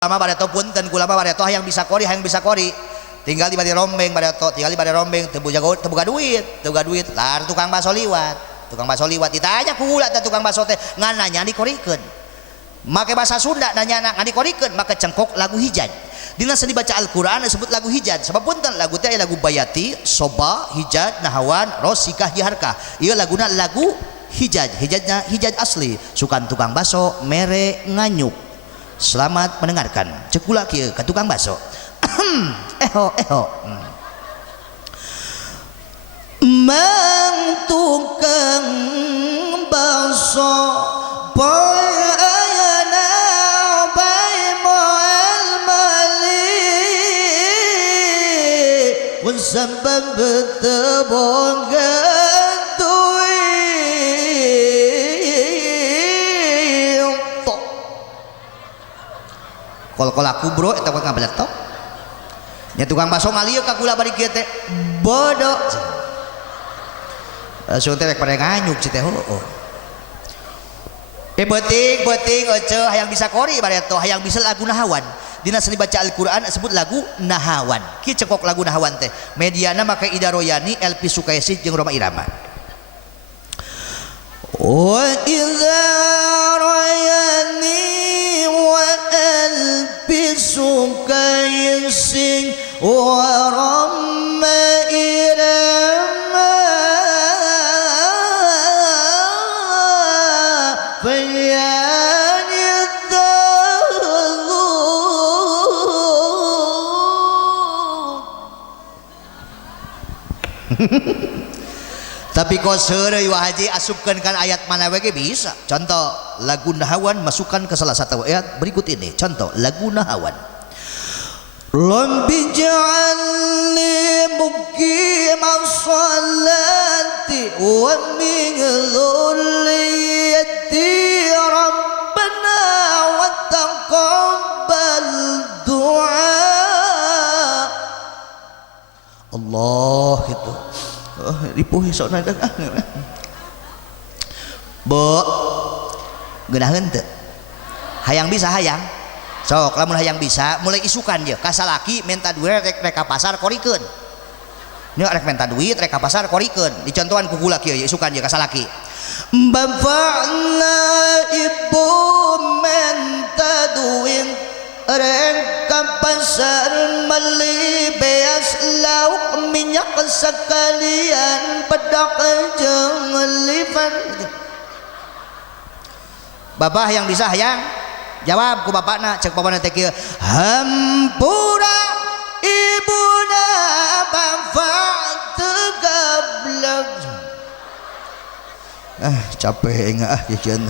Lama bareto punten kulama bareto hayang bisa kori tinggal di bari rombeng bareto tinggal di bari rombeng tebuga duit lar tukang baso liwat ditanya kula teh tukang baso teh ngan nanya dikorikeun make bahasa Sunda nanya ngan dikorikeun make cengkok lagu hijaj dina seni baca Al-Qur'an disebut lagu hijaj sebab punten lagu teh lagu bayati soba hijaj nahawan rosikah jiharkah ieu laguna lagu hijajnya hijaj asli sukan tukang baso mere nganyuk. Selamat mendengarkan cekula kieu ka tukang baso. Eho mang tukang baso boy ayana bay moal mali mun sabab tebongga kol aku bro eta kok ngabeletok nya tukang baso ngalieu ka kula bari kieu teh bodoh langsung teh rek pada nganyuk teh heuh beuting eueuh hayang bisa kori bari eta hayang bisa lagu nahawan dina seni baca Al-Qur'an disebut lagu nahawan kieu cekok lagu nahawan teh mediana make Ida Royani Elvi Sukaesih jeung Rhoma Irama wa idza royani Sukaising Rhoma Irama tapi kok seureuy wa haji asupkeun kan ayat mana we bisa contoh lagu nahawan masukkan ke salah satu ayat berikut ini contoh lagu nahawan Rabbi ja'alni muqimas salati wa min dhurriyyati rabbana wa taqabbal du'a Allah itu ripuh sok naga bo geunaheun teu hayang bisa hayang sok lamun hayang bisa mulai isukan je kasalaki minta duit rek ka pasar korikeun nya rek minta duit rek ka pasar korikeun dicontohan ku kula kieu isukan je kasalaki bapakna ibu minta duit rek ka pasar beli beas lauk minyak sekalian pedak jeung livan bapak yang bisa hayang jawab ku bapakna cek bapakna teh kieu hampura ibuna bapak teu gablek capek engah kieu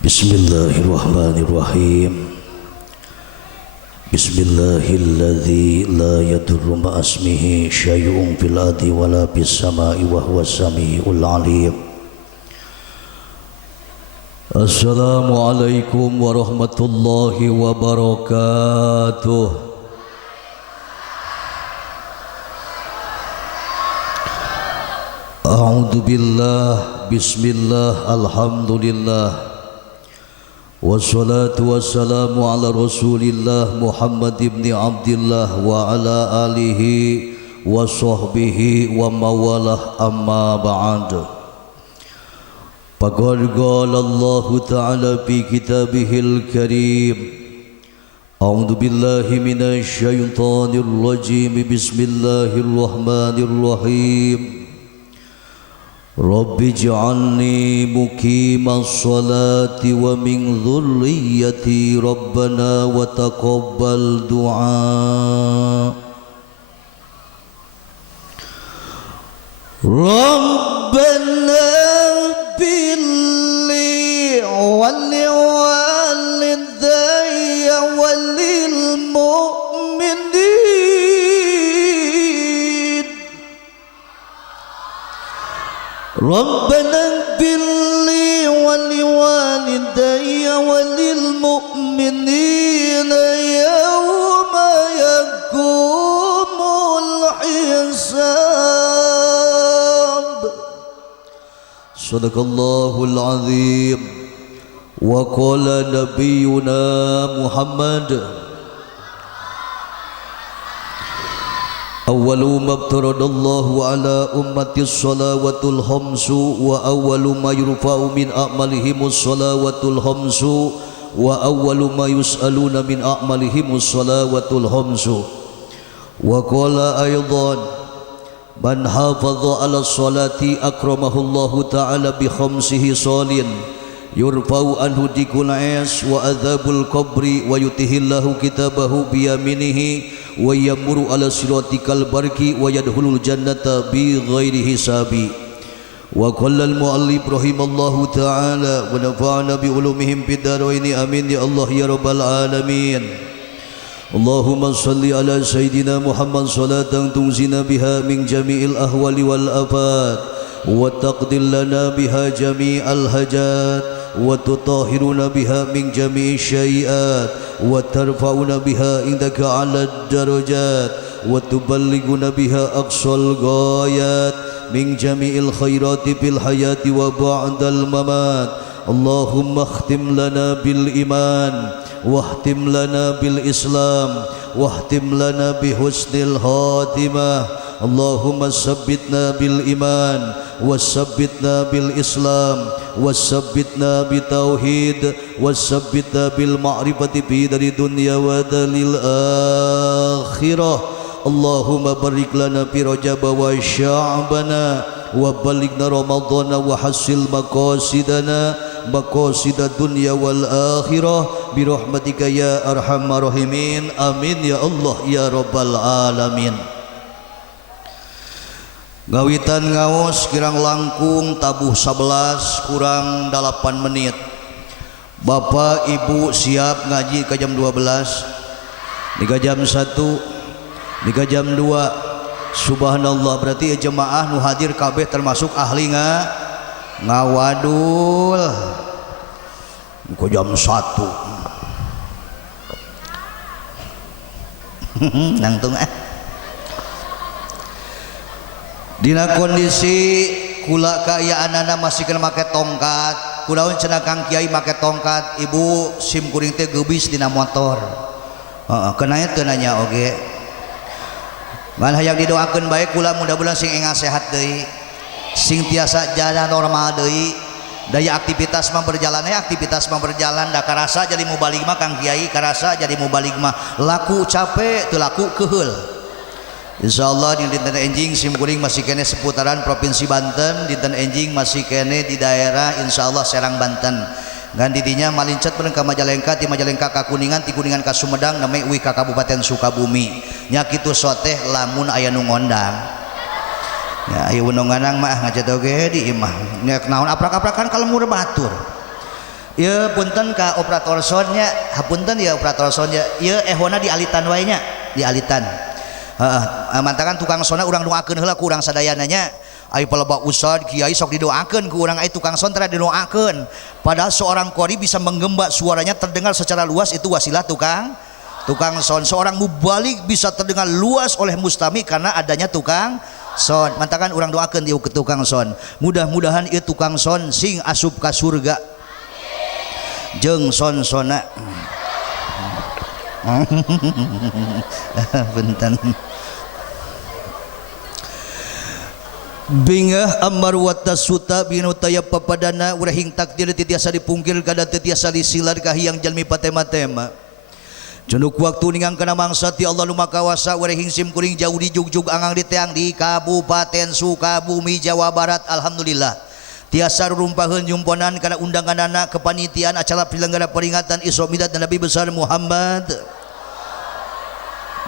Bismillahirrahmanirrahim. Bismillahilladzi la yadurru ma'asmihi syai'un fil ardi wala fis samai wa huwas samiul alim. Assalamualaikum warahmatullahi wabarakatuh. A'udzu billah bismillah alhamdulillah wassalatu wassalamu ala rasulillah Muhammad ibn Abdillah wa ala alihi wa sahbihi wa mawalah amma ba'd faqad qala Allah ta'ala fi kitabihil karim a'udzu billahi minasy syaithanir rajim bismillahirrahmanirrahim Rabbi ij'alni muqimas salati wa min dhurriyyati rabbana wa taqabbal du'a Rabbana billi wal walidayya walil mu'minin. Rabbana billi wal walidayya walil mu'minin yawma yakumul hisab. Sadaqallahul azim. Wa qala nabiyyuna Muhammad awwalu ma aftaradallahu ala ummatis salawatul khamsu wa awwalu ma yurfa'u min a'malihimus salawatul khamsu wa awwalu ma yus'aluna min a'malihimus salawatul khamsu. Wa qala aidan man hafadha ala salati akramahullahu ta'ala bi khamsihi salin yurfa'u anhu dikul as wa adzabul qabri wa yutihillahu kitabahu bi yaminihi wa yamuru ala siratikal barki wa yadkhulul jannata bi ghairi hisabi. Wa qala al muallif rahimallahu ta'ala wa nafa'ana bi ulumihim fid dharaini amin ya Allah ya rabbal alamin. Allahumma salli ala sayyidina Muhammad salatan tunzina biha min jami'il ahwali wal afat wa taqdil lana biha jami'al hajat wa tutahhiruna biha min jami'i syai'at wa tarfa'una biha indaka 'ala darajat wa tuballighuna biha aqsal ghayat min jami'il khairati fil hayati wa ba'dal mamat. Allahumma khtim lana bil iman wahtim lana bil islam wahtim lana bi husnil khatimah. Allahumma sabbitna bil iman wasabbitna bil islam wasabbitna bi tauhid wasabbitna bil ma'rifati fi dari dunya wa dalil akhirah. Allahumma barik lana fi rajab wa sya'bana wa balighna ramadhana wa hasil maqasidana maqasid dunya wal akhirah bi rahmatika ya arhamar rahimin. Amin ya Allah ya rabbal alamin. Gawitan ngaos kirang langkung tabuh 11 kurang 8 menit. Bapak Ibu siap ngaji ke jam 12, ke jam 1, ke jam 2. Subhanallah, berarti jemaah nu hadir kabeh termasuk ahli ngawadul ke jam 1 nangtung dina kondisi kula kaayaanana masih kena make tongkat kunaon cenah Kang Kiai make tongkat ibu sim kuring teh geubis dina motor kenanya teu nanya oge ngan hayang didoakeun bae kula mudah-mudahan sing engah sehat deui sing tiasa jalan normal deui daya aktivitas mah berjalan aktivitas mah berjalan da karasa jadi mubalik mah Kang Kiai karasa jadi mubalik mah laku capek teu laku keheul. Insyaallah dinten enjing sim kuring masih kene seputaran provinsi Banten, dinten enjing masih kene di daerah insyaallah Serang Banten. Ngan didinya malincet bener ka Majalengka, ti Majalengka ka Kuningan, ti Kuningan ka Sumedang, name uih ka Kabupaten Sukabumi. Nya kitu soteh lamun aya nu ngondang. Ya aya nu nganang mah ngajat oge di imah. Nya naon aprak-aprakan kalemu batur. Ieu punten ka operator soundnya, hapunten ya operator soundnya. Ieu ehona di alitan wae nya, di alitan. Mantakan tukang sona urang doakeun heula ku urang sadayana nya. Ai palebak ustad kiai sok didoakeun ku urang ai tukang son tara didoakeun. Padahal seorang qori bisa menggembak suaranya terdengar secara luas itu wasilah tukang son. Seorang mubalik bisa terdengar luas oleh mustami karena adanya tukang son. Mantakan urang doakeun ieu ke tukang son. Mudah-mudahan ieu tukang son sing asup ka surga. Jeung son-sona. Bentan. Bingah amar watasuta binu taya papadana urahing takdir titiasa dipungkir kada titiasa disilar kahiyang jalmi patema-tema. Junduk waktu ningang kana mangsa ti Allah nu makawasa urahing sim kuring jauh di jugjug angang di teang di Kabupaten Sukabumi Jawa Barat. Alhamdulillah tiasa rumpaheun jumponan kana undanganana kepanitiaan acara penyelenggara peringatan Isra Milad Nabi besar Muhammad.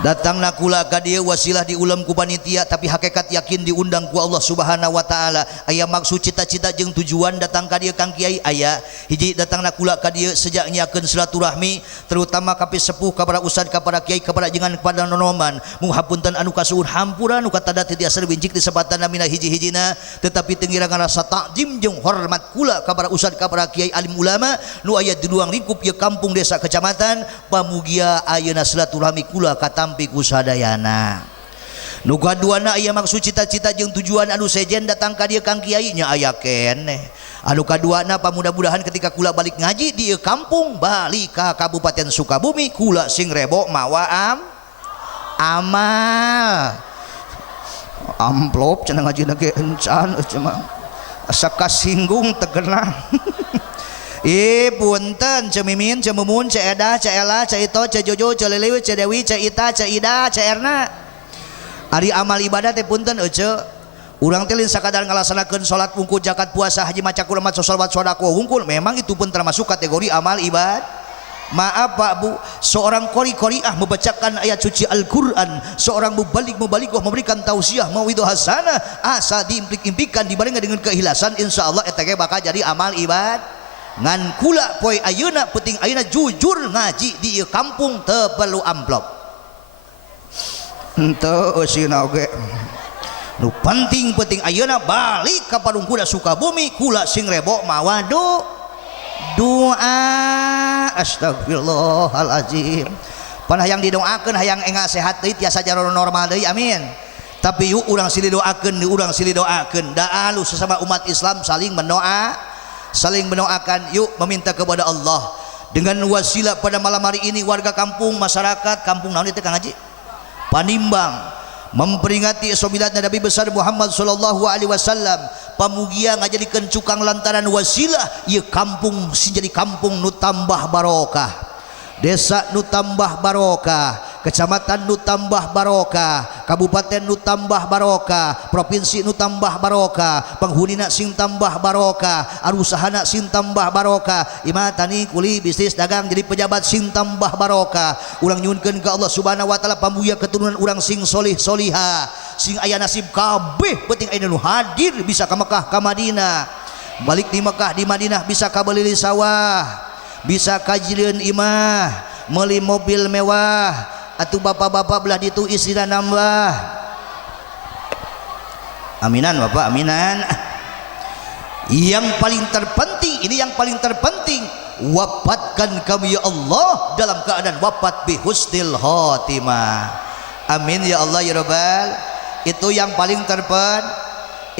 datangna kula ka dieu wasilah diulam ku panitia tapi hakikat yakin diundang ku Allah Subhanahu wa taala. Aya maksud cita-cita jeung tujuan datang ka dieu Kang Kiai aya. Hiji datangna kula ka dieu sejak nyiakeun silaturahmi terutama ka sepuh ka para ustad ka para kiai ka para jenengan kepada nonoman. Muh hapunten anu kasuhun hampura nu katada teu tiasa bincik disebatan mina hiji-hijina tetapi tengirangan rasa takjim jeung hormat kula ka para ustad ka para kiai alim ulama nu aya di ruang lingkup ieu kampung desa kecamatan pamugia ayeuna silaturahmi kula ka piku sadayana. Nu kaduana aya maksud cita-cita jeung tujuan anu sejen datang ka dieu Kang Kiai nya aya keneh. Anu kaduana mudah-mudahan ketika kula balik ngaji di kampung balik ka Kabupaten Sukabumi kula sing rebo mawa amal amplop cenah ngajina ge encan cenah asa kasinggung tegenah. Punten cemimin cemumun ceedah ceela ceito cejojo celelewi cedewi ceita ceida ceerna ari amal ibadah teh punten euceu urang teh lain sakadar ngalaksanakeun salat wungkul zakat puasa haji maca Quran maca sholawat sedekah wungkul memang itu pun termasuk kategori amal ibadah. Maaf Pak Bu, seorang qori-qoriah membacakan ayat suci Al-Quran, seorang mubalik-mubalighah memberikan tausiah mauidhah hasanah asa diimplik-implikan dibarengan dengan keikhlasan insyaallah eta ge bakal jadi amal ibadah. Ngan kula poe ayeuna penting ayeuna jujur ngaji di ieu kampung teu perlu amplop. Henteu eusina oge. Nu penting ayeuna balik ka padungkuda Sukabumi kula sing rebo mawa doa. Astagfirullahalazim. Pan hayang didoakeun hayang enga sehat deui tiasa jalan normal deui amin. Tapi yuk urang silih doakeun da alus sesama umat Islam saling mendoakan yuk meminta kepada Allah dengan wasilah pada malam hari ini warga kampung masyarakat kampung naon itu Kang Haji Panimbang memperingati somilatna Nabi besar Muhammad sallallahu alaihi wasallam pamugia ngajadikeun cukang lantaran wasilah ieu kampung jadi kampung nu tambah barokah desa nu tambah barokah kecamatan nu tambah barokah, kabupaten nu tambah barokah, provinsi nu tambah barokah, penghunina sing tambah barokah, arusahana sing tambah barokah, imah tani kuli bisnis dagang jadi pejabat sing tambah barokah. Urang nyuhunkeun ka Allah Subhanahu wa taala pamuya keturunan urang sing solih soliha, sing aya nasib kabeh penting aya nu hadir bisa ka Mekah ka Madinah. Balik di Mekah di Madinah bisa ka beli sawah, bisa kajilieun imah, meuli mobil mewah. Atuh bapak-bapak belah ditu istrina nambah. Aminan Bapak, aminan. Yang paling terpenting, ini yang paling terpenting, wafatkan kami ya Allah dalam keadaan wafat bi husnil khotimah. Amin ya Allah ya Rabbal. Itu yang paling terpenting.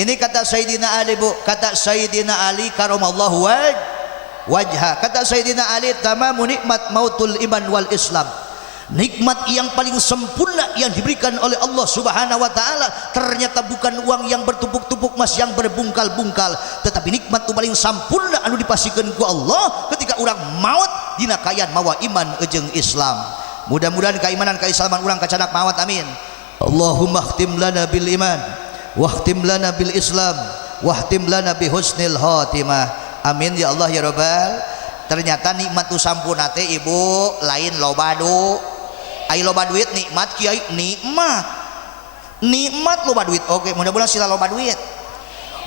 Ini kata Sayyidina Ali Bu, kata Sayyidina Ali karamallahu wajha. Kata Sayyidina Ali tamamu nikmat mautul iman wal Islam. Nikmat yang paling sempurna yang diberikan oleh Allah Subhanahu wa taala ternyata bukan uang yang bertumpuk-tumpuk mas yang berbungkal-bungkal, tetapi nikmat itu paling sempurna anu dipasikeun ku Allah ketika urang maut dina kayan mawa iman jeung Islam. Mudah-mudahan keimanan keislaman urang kacanak maut amin. Allahumma khtim lana bil iman wahtim lana bil Islam wahtim lana bi husnil khotimah. Amin ya Allah ya Rabbal. Ternyata nikmat tu sampurna teh Ibu lain loba ai loba duit nikmat kiai nikmat loba duit oke mudah-mudahan sila loba duit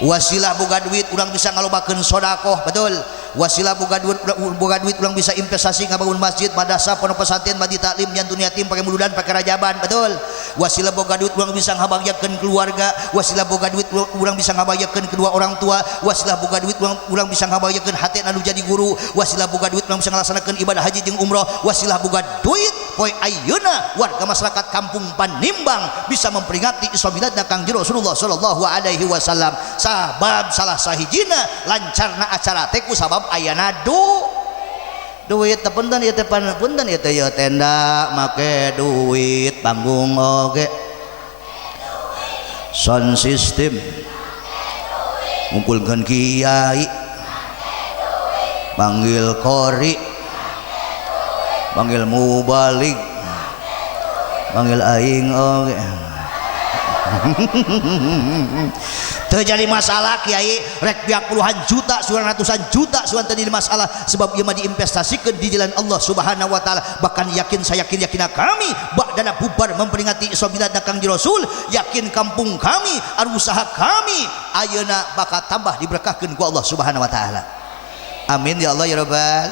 wasilah boga duit urang bisa ngalobakeun sedekah betul wasilah boga duit urang bisa investasi ngabangun masjid madrasah pondok pesantren madi taklim nyantun yatim pakai muludan pakai rajaban betul wasilah boga duit urang bisa ngabagyakeun keluarga wasilah boga duit urang bisa ngabagyakeun kedua orang tua wasilah boga duit urang bisa ngabagyakeun hate anu jadi guru wasilah boga duit urang bisa ngalaksanakeun ibadah haji jeung umroh wasilah boga duit poe ayeuna warga masyarakat kampung Panimbang bisa memperingati Isra Miladna Kangjeng Rasulullah sallallahu alaihi wasallam sabab salah sahijina lancarna acara teh ku sabab ayana duit punten ieu teh punten ieu teh ya tenda make duit panggung oge sound system ngumpulkeun kiai panggil qori panggil mubalik panggil aing oge terjadi masalah Kiai rek biak puluhan juta suan ratusan juta suan terjadi masalah sebab ieu mah diinvestasikan di jalan Allah Subhanahu wa taala. Bahkan yakin saya yakin kami ba'dana bubar memperingati Isra Miladna Kangjeng Rasul, yakin kampung kami anu usaha kami ayeuna bakal tambah diberkahkeun ku Allah Subhanahu wa taala. Amin ya Allah ya rabbal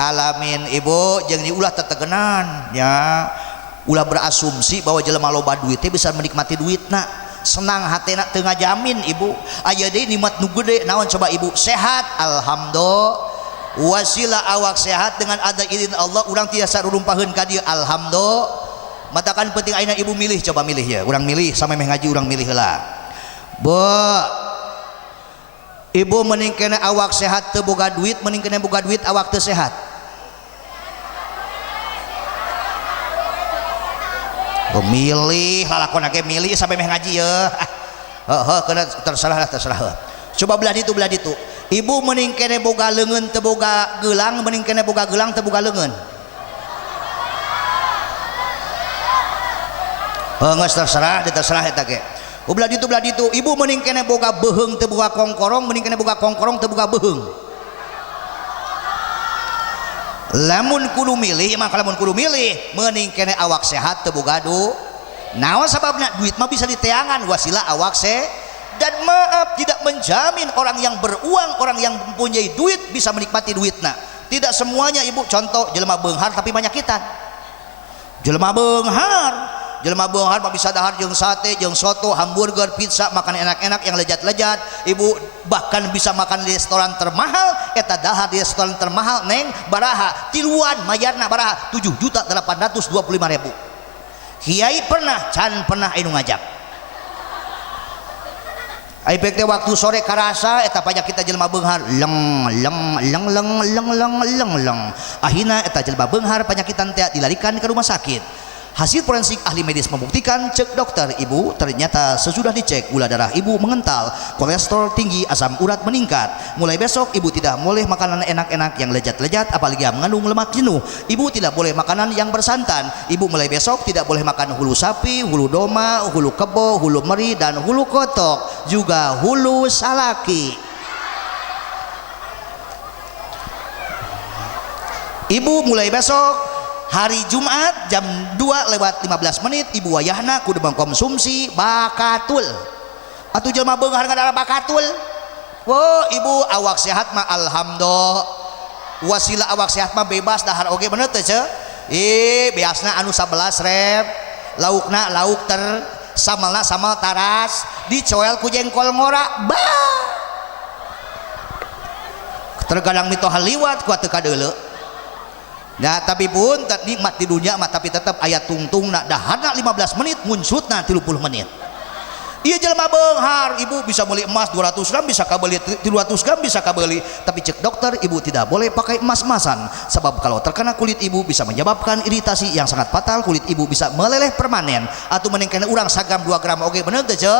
alamin. Ibu jeung diulah tetegenan ya, ulah berasumsi bahwa jelema loba duit teh bisa menikmati duitna. Senang hatena teu ngajamin ibu. Aya deui nikmat nu gede naon coba ibu? Sehat, alhamdulillah. Wasilah awak sehat dengan ada izin Allah urang tiasa rurumpaheun ka dieu, alhamdulillah. Matakan penting ayeuna ibu milih, coba milih ya. Urang milih sampai meh ngaji urang milih heula. Ibu mending kena awak sehat teu boga duit, mending kena boga duit awak teu sehat. Milih lalakon ake milih sampai meh ngaji ya. Kena terserah. Coba belah ditu ibu mending kene boga leungeun teu boga geulang, mending kene boga geulang teu boga leungeun. Geus terserah eta ge. Belah ditu ibu mending kene boga beuheung teu boga kongkorong, mending kene boga kongkorong teu boga beuheung. Lamun kudu milih mending kene awak sehat teu boga duit. Naon sababna? Duit mah bisa diteangan, wasilah awak dan maaf tidak menjamin orang yang beruang, orang yang mempunyai duit bisa menikmati duitna. Tidak semuanya ibu. Contoh jelema beunghar tapi banyakitan. Jelema beunghar mah bisa dahar jeung sate, jeung soto, hamburger, pizza, makan enak-enak yang lezat-lezat. Ibu bahkan bisa makan di restoran termahal. Eta dahar di restoran termahal neng baraha tiluan mayarna baraha 7.825.000. Kiai pernah can pernah anu ngajak. Aipek teh waktu sore karasa eta pajak kita jelema beunghar leng. Akhirna eta jelema beunghar panyakitan teh dilarikan ke rumah sakit. Hasil forensik ahli medis membuktikan, cek dokter ibu, ternyata sesudah dicek gula darah ibu mengental, kolesterol tinggi, asam urat meningkat. Mulai besok ibu tidak boleh makanan enak-enak yang lezat-lezat apalagi yang mengandung lemak jenuh. Ibu tidak boleh makanan yang bersantan. Ibu mulai besok tidak boleh makan hulu sapi, hulu doma, hulu kebo, hulu meri dan hulu kotok, juga hulu salaki. Ibu mulai besok hari Jumat jam 2:15 ibu wayahna kudu mengkonsumsi bakatul. Atuh jelema beunghar ngadalah bakatul. Ibu awak sehat mah alhamdulillah. Wasilah awak sehat mah bebas dahar oge bener teh ce. Biasna anu 11 rep. Laukna lauk samalna samal taras, dicoel ku jengkol ngora. Terkadang mitoha liwat ku teu kadeuleu. Nah tapi pun nikmat di dunia mah tapi tetap ayat tungtung nak daharna 15 menit munsutna 30 menit. Iya jelema beunghar ibu bisa beli emas 200 gram bisa kabeli 300 gram bisa kabeli, tapi cek dokter ibu tidak boleh pakai emas-emasan sebab kalau terkena kulit ibu bisa menyebabkan iritasi yang sangat fatal, kulit ibu bisa meleleh permanen atau meningkatkan urang 1 gram 2 gram oge bener teh ce.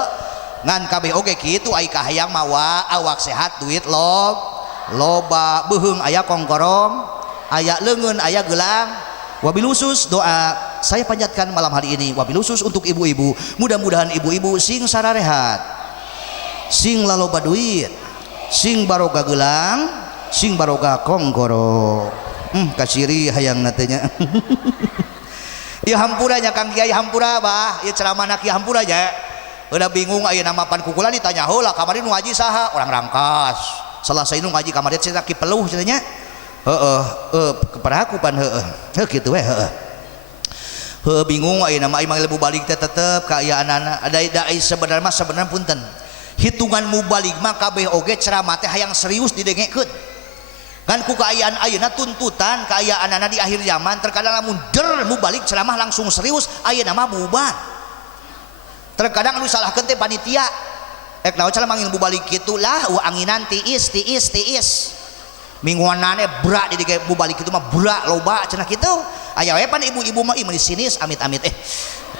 Ngan kabeh oge kitu ai kahayang mawa awak sehat duit loba beuheung aya kongkorong aya leungeun aya gelang. Wabil khusus doa saya panjatkan malam hari ini wabil khusus untuk ibu-ibu, mudah-mudahan ibu-ibu sing sararehat, sing laloba duit, sing baroga gelang, sing baroga kongkorong. Kasiri hayang natenya. Ieu hampura nya Kang Kiai hampura bah, ieu ceramah Kiai hampura nya. Udah bingung aya nama pan kukulan ditanya heula kamari nu ngaji saha? Orang Rangkas. Selesai nu ngaji kamari cenah ki peluh cenah. Kepada aku pan gitu bingung aya nama imang lebu balik teh tetep ka aya anak-anak ada dai sebenarnya punten hitungan mubalik mah kabeh oge ceramah teh hayang serius didengekeun kan ku kaayaan ayeuna tuntutan ka aya anak-anak di akhir zaman terkadang lamun mubalik ceramah langsung serius ayeuna mah bubar terkadang anu salahkeun teh panitia naon cenah mangil mubalik kitu lah anginan tiis mingguan nane berak di ibu balik itu mah berak loba cenah kitu aya we pan ibu-ibu mah ieu sinis amit-amit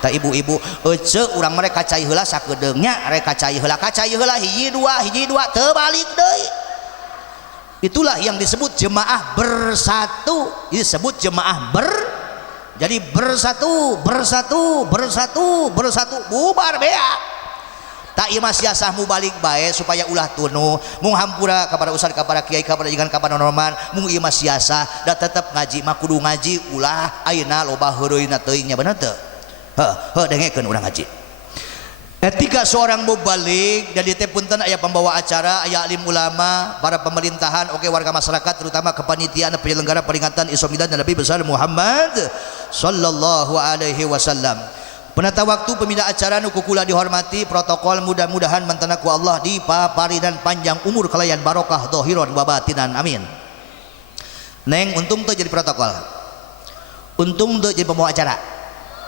ta ibu-ibu ece urang mereka cai heula sakedeungnya rek cai heula hiji dua teu balik deui. Itulah yang disebut jemaah bersatu, disebut jemaah jadi bersatu bubar beak. tak ieu mah siasahmu balik bae supaya ulah tunu mung hampura kepada ustad kepada kiai kepada jangan kepada norman mung ieu mah siasah da tetep ngaji mah kudu ngaji ulah ayeuna loba heureuyna teuing nya bener teu heuh dengekeun urang ngaji. Etika seorang mubalik dan di punten aya pembawa acara, aya alim ulama, para pemerintahan, oke warga masyarakat terutama kepanitiaan penyelenggara peringatan Isra Milad Nabi besar Muhammad sallallahu alaihi wasallam. Penata waktu pemindah acara nu kukula dihormati protokol mudah-mudahan mantena ku Allah dipapari dan panjang umur kalayan barokah dhahiron wa batinan amin. Neng untung teu jadi protokol. Untung teu jadi pembawa acara.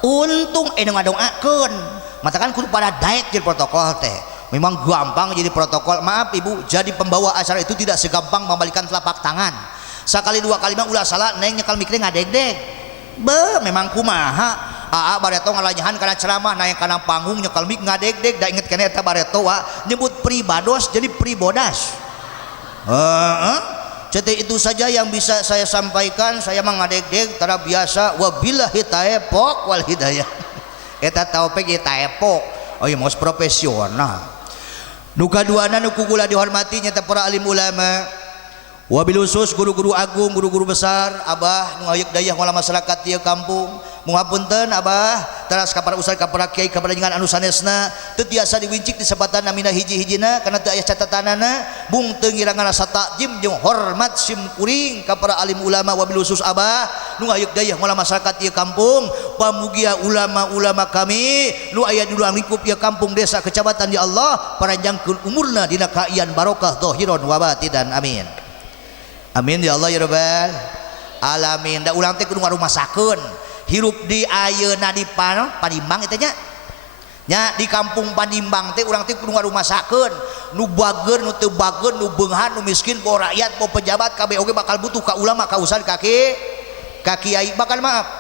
Untung ngadoakeun. Matakan kudu pada daek jadi protokol teh. Memang gampang jadi protokol. Maaf ibu, jadi pembawa acara itu tidak segampang membalikan telapak tangan. Sekali dua kali mah ulah salah neng nyekal mikirnya ngadeg-deg. Memang kumaha. Bareto ngalanyahan karena ceramah naik kana panggung nyekal mik ngadeg-deg da inget keneh eta bareto nyebut pribados jadi pribodas. Jadi itu saja yang bisa saya sampaikan. Saya mah ngadeg-deg tara biasa wabillahi taufiq wal hidayah. Eta taufik eta epok. Oh iya mos profesional. Nu kaduana nu kugula dihormati nya para alim ulama. Wabil khusus guru-guru agung, guru-guru besar, abah nu ayeuk dayah ngolah masyarakat ieu kampung. Mungapunten abah teras ka para ustad ka para kiai ka para jenengan anu sanesna teu tiasa diwincik disebatan namina hiji-hijina kana teu aya catatanana bung teu ngirangan rasa takjim jeung hormat sim kuring ka para alim ulama. Wabil khusus abah nu ayeuk dayah ngolah masyarakat ieu kampung, pamugia ulama-ulama kami nu aya di ruang lingkup ieu kampung desa kecamatan ya Allah paranjangkeun umurna dina kaian barokah dhahiron wa batinan amin. Amin ya Allah ya rabbal alamin. Da ulang teh kudu ngarumasakeun hirup di ayeuna di Panimbang eta nya di kampung Panimbang teh urang teh kudu ngarumasakeun nu bageun nu teu bageun nu beunghan nu miskin po rakyat po pejabat kabeh oge bakal butuh ka ulama ka ustad ka kiai. Bakal maaf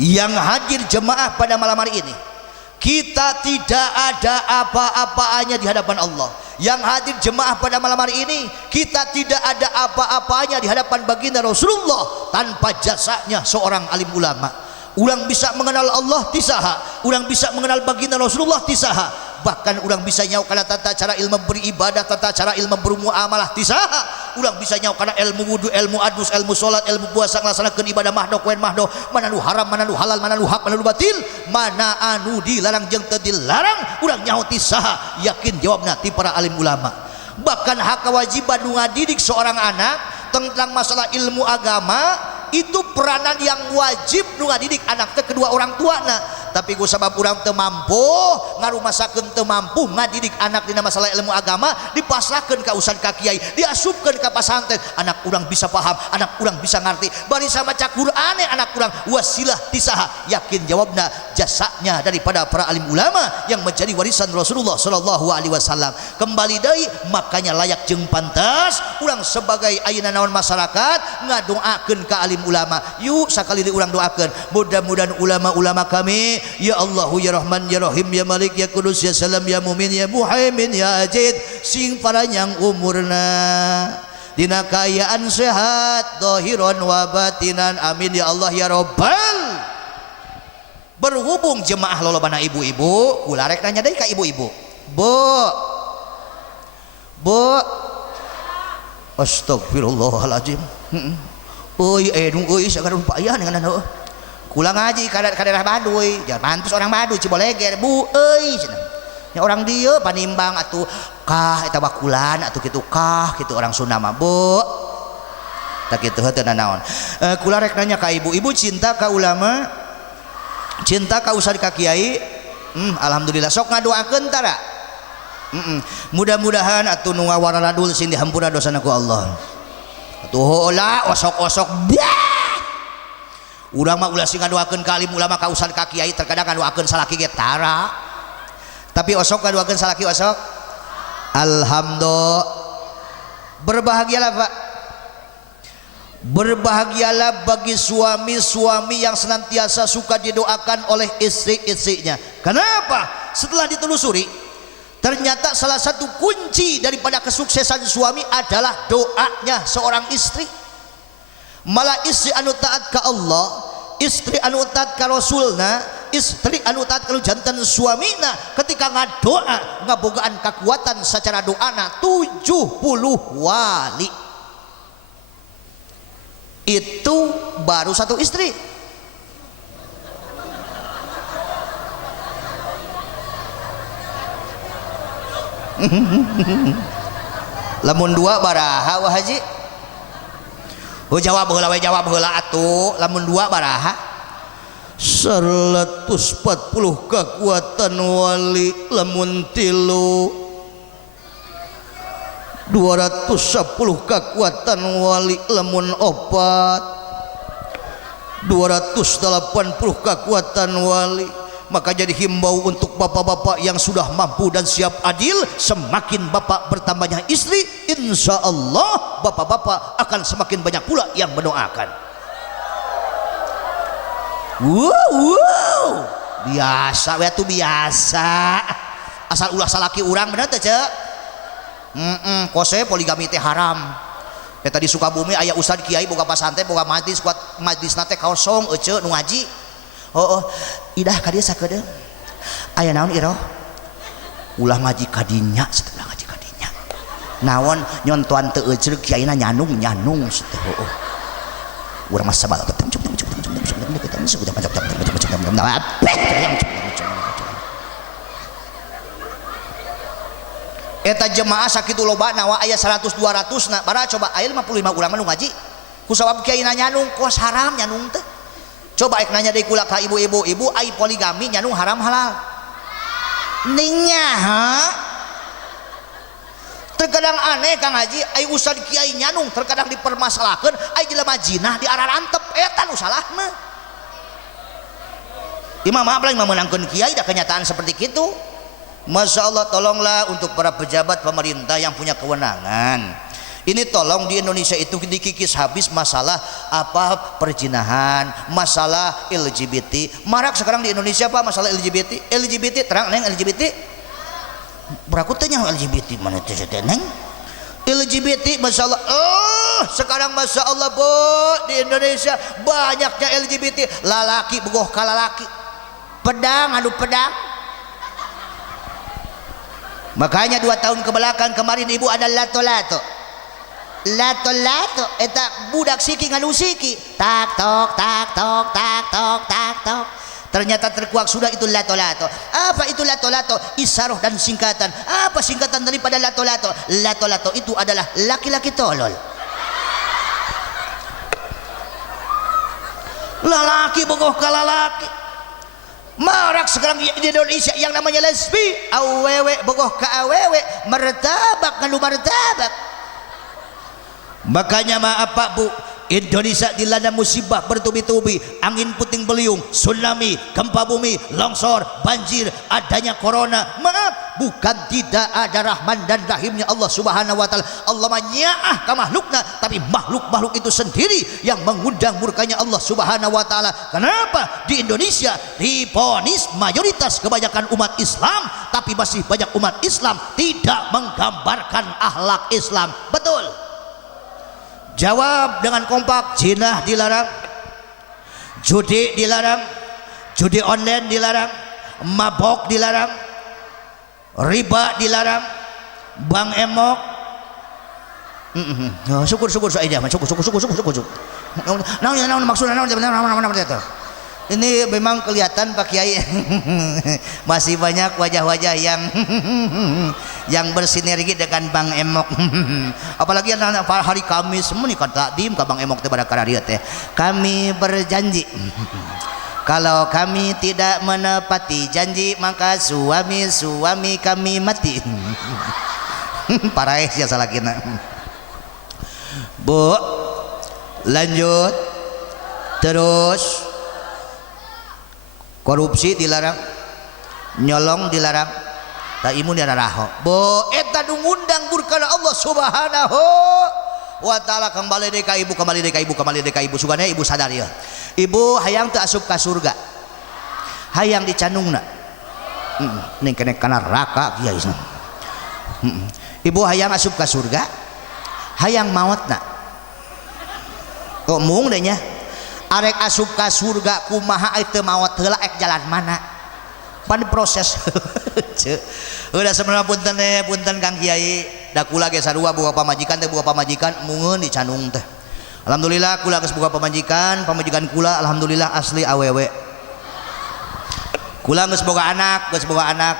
yang hadir jemaah pada malam hari ini kita tidak ada apa-apanya di hadapan Allah. Yang hadir jemaah pada malam hari ini kita tidak ada apa-apanya di hadapan baginda Rasulullah tanpa jasanya seorang alim ulama. Ulang bisa mengenal Allah tisaha, ulang bisa mengenal baginda Rasulullah tisaha, bahkan ulang bisa nyau kana tata cara ilmu beribadah, tata cara ilmu bermuamalah tisaha, ulang bisa nyau kana ilmu wudu, ilmu adus, ilmu salat, ilmu puasa ngalaksanakeun ibadah mahdoh koen mahdoh, mana nu haram, mana nu halal, mana nu hak, mana nu batil, mana anu dilarang jeung teu dilarang, ulang nyau tisaha, yakin jawabna ti para alim ulama. Bahkan hak kewajiban nu ngadidik seorang anak tentang masalah ilmu agama itu peranan yang wajib nu ngadidik anak teh kedua orang tuana. Tapi ku sabab urang teu mampu ngarumasakeun teu mampu ngadidik anak dina masalah ilmu agama dipasrahkeun ka ustad ka kiai diasupkeun ka pasantren anak urang bisa paham anak urang bisa ngarti bari samaca Qur'ane anak urang wasilah tisaha yakin jawabna jasanya daripada para alim ulama yang menjadi warisan Rasulullah sallallahu alaihi wasallam. Kembali deui makanya layak jeung pantas urang sebagai ayeuna naon masyarakat ngadoakeun ka alim ulama. Yuk sakali urang doakeun mudah-mudahan ulama-ulama kami ya Allah ya Rahman ya Rahim ya Malik ya Kudus ya Salam ya Mumin ya Muhaimin ya Ajid sing paranyang umurna dina kayaan sehat dhahiron wa batinan amin ya Allah ya Rabbal. Berhubung jemaah lolobana ibu-ibu kula rek nanya deui ka ibu-ibu. Bu astagfirullahaladzim. Euy nu euy sagaran payah dengan kula ngaji ka daerah Baduy, jangan mantus orang Baduy Ciboleger, bu euy cenah. Nya orang dieu Panimbang atuh kah eta bakulan atuh kitu kah kitu orang Sunda mah, Bu. Tak kitu teu naon. Kula rek nanya ka ibu cinta ka ulama, cinta ka ustad ka kiai. Alhamdulillah sok ngadoakeun tara. Mudah-mudahan atuh nu ngawaradul sing dihampura dosana ku Allah. Atuh heula osok-osok urang mah ulah sing ngadoakeun ka alim ulama ka ustad ka kiai terkadang ngadoakeun salaki ge tara. Tapi osok ngadoakeun salaki osok. Alhamdulillah. Berbahagialah Pak. Berbahagialah bagi suami-suami yang senantiasa suka didoakan oleh istri-istrinya. Kenapa? Setelah ditelusuri ternyata salah satu kunci daripada kesuksesan suami adalah doanya seorang istri. Malah istri anu taat ka Allah, istri anu taat ka Rasulna istri anu taat kalau jantan suamina ketika ngadoa ngabogaan kekuatan secara doana 70 wali. Itu baru satu istri. Lamun dua baraha wah haji. Jawab heula we jawab heula atuh. Lamun dua baraha 140 kekuatan wali. Lamun tilu 210 kekuatan wali. Lamun opat 280 kekuatan wali. Maka jadi himbau untuk bapak-bapak yang sudah mampu dan siap adil, semakin bapak bertambahnya istri, insya Allah bapak-bapak akan semakin banyak pula yang mendoakan. Wow, biasa, itu biasa. Asal ulah salaki urang bener teh cek. Kose poligami teh haram. Eta di Sukabumi aya ustad kiai boga pasantren boga majlis kuat majlisna teh kosong ece nu ngaji. Oh, idah ka dieu sakedeung. Aya naon iro? Ulah ngaji kadinya, setelah ngaji kadinya. Naon nyontoan teu eceuk kiaina nyanung setelah. Oh. Urang mah sabal betem cum. Eta jemaah sakitu lobana wa aya 100 200 na bara coba aya 55 urang nu ngaji. Ku sabab kiaina nyanung kos haram nyanung teh. Coba ek nanya deui kula ka ibu-ibu, ibu ai poligami nyanung haram halal? Ningnya ha? Terkadang aneh Kang Haji, ai ustad kiai nyanung terkadang dipermasalahkeun, ai jelema jinah diararantep, eta nu salahna. Imam maaf lain memenangkan kiai dah kenyataan seperti itu. Masya Allah, tolonglah untuk para pejabat pemerintah yang punya kewenangan. Ini tolong di Indonesia itu dikikis habis masalah apa perzinahan, masalah LGBT. Marak sekarang di Indonesia apa masalah LGBT? LGBT terang neng LGBT. Berakutnya LGBT mana teh neng? LGBT Masya Allah. Sekarang Masya Allah bu di Indonesia banyaknya LGBT. Lalaki begoh ka lalaki. Pedang adu pedang. Makanya 2 tahun kebelakang kemarin ibu ada lato-lato eta budak siki ngadu siki tak tok ternyata terkuak sudah itu lato-lato. Apa itu lato-lato? Isaroh dan singkatan. Apa singkatan daripada lato-lato? Lato-lato itu adalah laki-laki tolol, lalaki bogoh ka lalaki. Marak sekarang di Indonesia yang namanya lesbi, awewe bogoh ka awewe, martabak ngadu martabak. Makanya maaf Pak Bu, Indonesia dilanda musibah bertubi-tubi, angin puting beliung, tsunami, gempa bumi, longsor, banjir, adanya corona. Maaf, bukan tidak ada rahman dan rahimnya Allah Subhanahu wa taala. Allah menyaah ka makhlukna, tapi makhluk-makhluk itu sendiri yang mengundang murkanya Allah Subhanahu wa taala. Kenapa? Di Indonesia divonis mayoritas kebanyakan umat Islam, tapi masih banyak umat Islam tidak menggambarkan akhlak Islam. Betul. Jawab dengan kompak. Zina dilarang, judi dilarang, judi online dilarang, mabok dilarang, riba dilarang, bank emok. Syukur aja, syukur. Naon maksudnya naon itu. Ini memang kelihatan Pak Kiai masih banyak wajah-wajah yang bersinergi dengan Bang Emok. Apalagi hari Kamis semua nih kata dim ka Bang Emok teh pada kararieu teh. Kami berjanji kalau kami tidak menepati janji maka suami kami mati. Paraeh sia salakina. Bu, lanjut terus. Korupsi dilarang, nyolong dilarang, tak imun dilarang. Bo eta nu ngundang murkana Allah Subhanahu wa taala. Kembali deui ka ibu sugana ibu sadar ya. Ibu hayang teu asup ka surga. Hayang dicanungna. Ning kene kana neraka kiai. Ibu hayang asup ka surga, hayang maotna. Kok mung deh nya. arek asup ka surga kumaha teu maot heula ek jalan mana pan proses udah sebenarnya punten Kang Kiai da kula ge sarua boga pamajikan teh boga pamajikan mungeun di Canung teh alhamdulillah kula geus boga pamajikan kula alhamdulillah asli awewe kula geus boga anak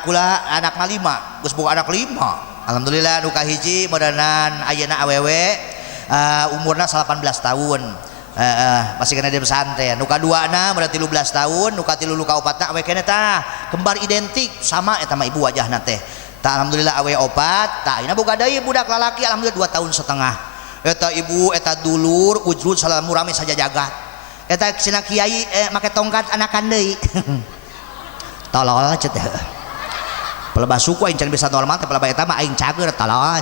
kula anak 5 geus boga anak 5 alhamdulillah nu kahiji modenan ayeuna awewe umurna 18 tahun masih kena di pesantren nuka 2na berarti 13 tahun nuka 3 nuka 4 awe kena tah kembar identik sama eta mah ibu wajahna teh tah alhamdulillah awe 4 tah ayeuna boga deui budak lalaki alhamdulillah 2 tahun setengah eta ibu eta dulur ujrud salamu rame saja jagat eta cenah kiai make tongkat anakan deui tolol cenah teh pelebah suku aing can bisa normal teh pelebah eta mah aing cager tolol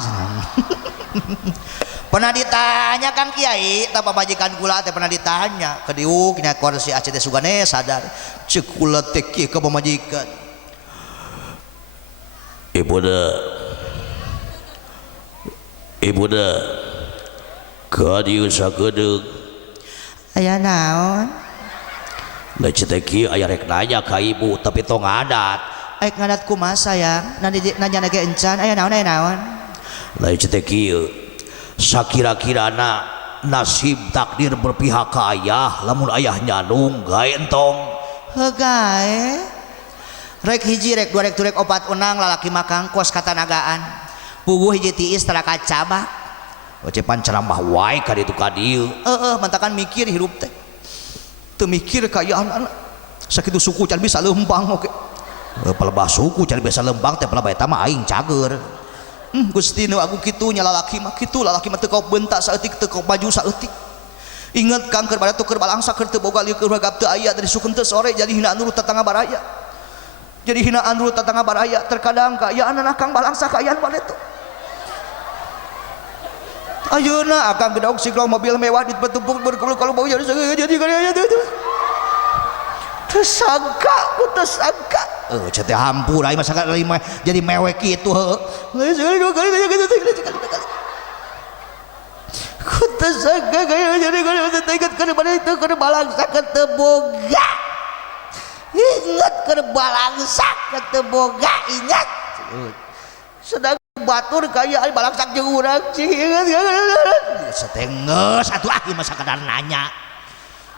pernah ditanya Kang Kiai tak pamajikan kula teh pernah ditanya ke diuk nya kursi ACT Sugane sadar ceuk kula teh kieu ka pamajikan ibu da ka dieu sagedeug aya naon da ceuk kieu aya rek nanya ka ibu tapi tong ngadat aek ngadat kumaha sayang nanya ge encan aya naon lain ceuk kieu sakira-kirana nasib takdir berpihak ke ayah lamun ayah nyandung gae entong gae rek hiji rek 2 rek 3 rek 4 unang lalaki makang kos katanagaan puguh hiji tiis tara kacabak ocepan ceramah wae ka ditu ka dieu mantakan mikir hirup teh teu mikir kayaan anak sakitu suku can bisa lembang oke pelebah suku can bisa lembang teh pelebah eta mah aing cager Gusti nu aku kitu nya lalaki mah kitu lalaki mah teu kau bentak saeutik teu kau maju saeutik inget Kang keur barato keur balangsa keur teu boga lieu keur hagap teu aya dari sukeun teu sore jadi hinaan nurut tetangga baraya jadi hinaan nurut tetangga baraya terkadang kaayaan anak Kang balangsa kaayaan bade teu ayeuna akang gedaog siklong mobil mewah ditumpuk berkumpul bau jadi karya teu tersangka ku tersangka cete hampur aing mah sangat jadi mewek kitu heuh ku tersangka kaya jadi ingat keur bade teu keur balangsa keur teu boga ingat keur balangsa keur teu boga ingat sedang batur kaya balangsa jeung urang cing ingat setengeus atuh ieu mah sakadar nanya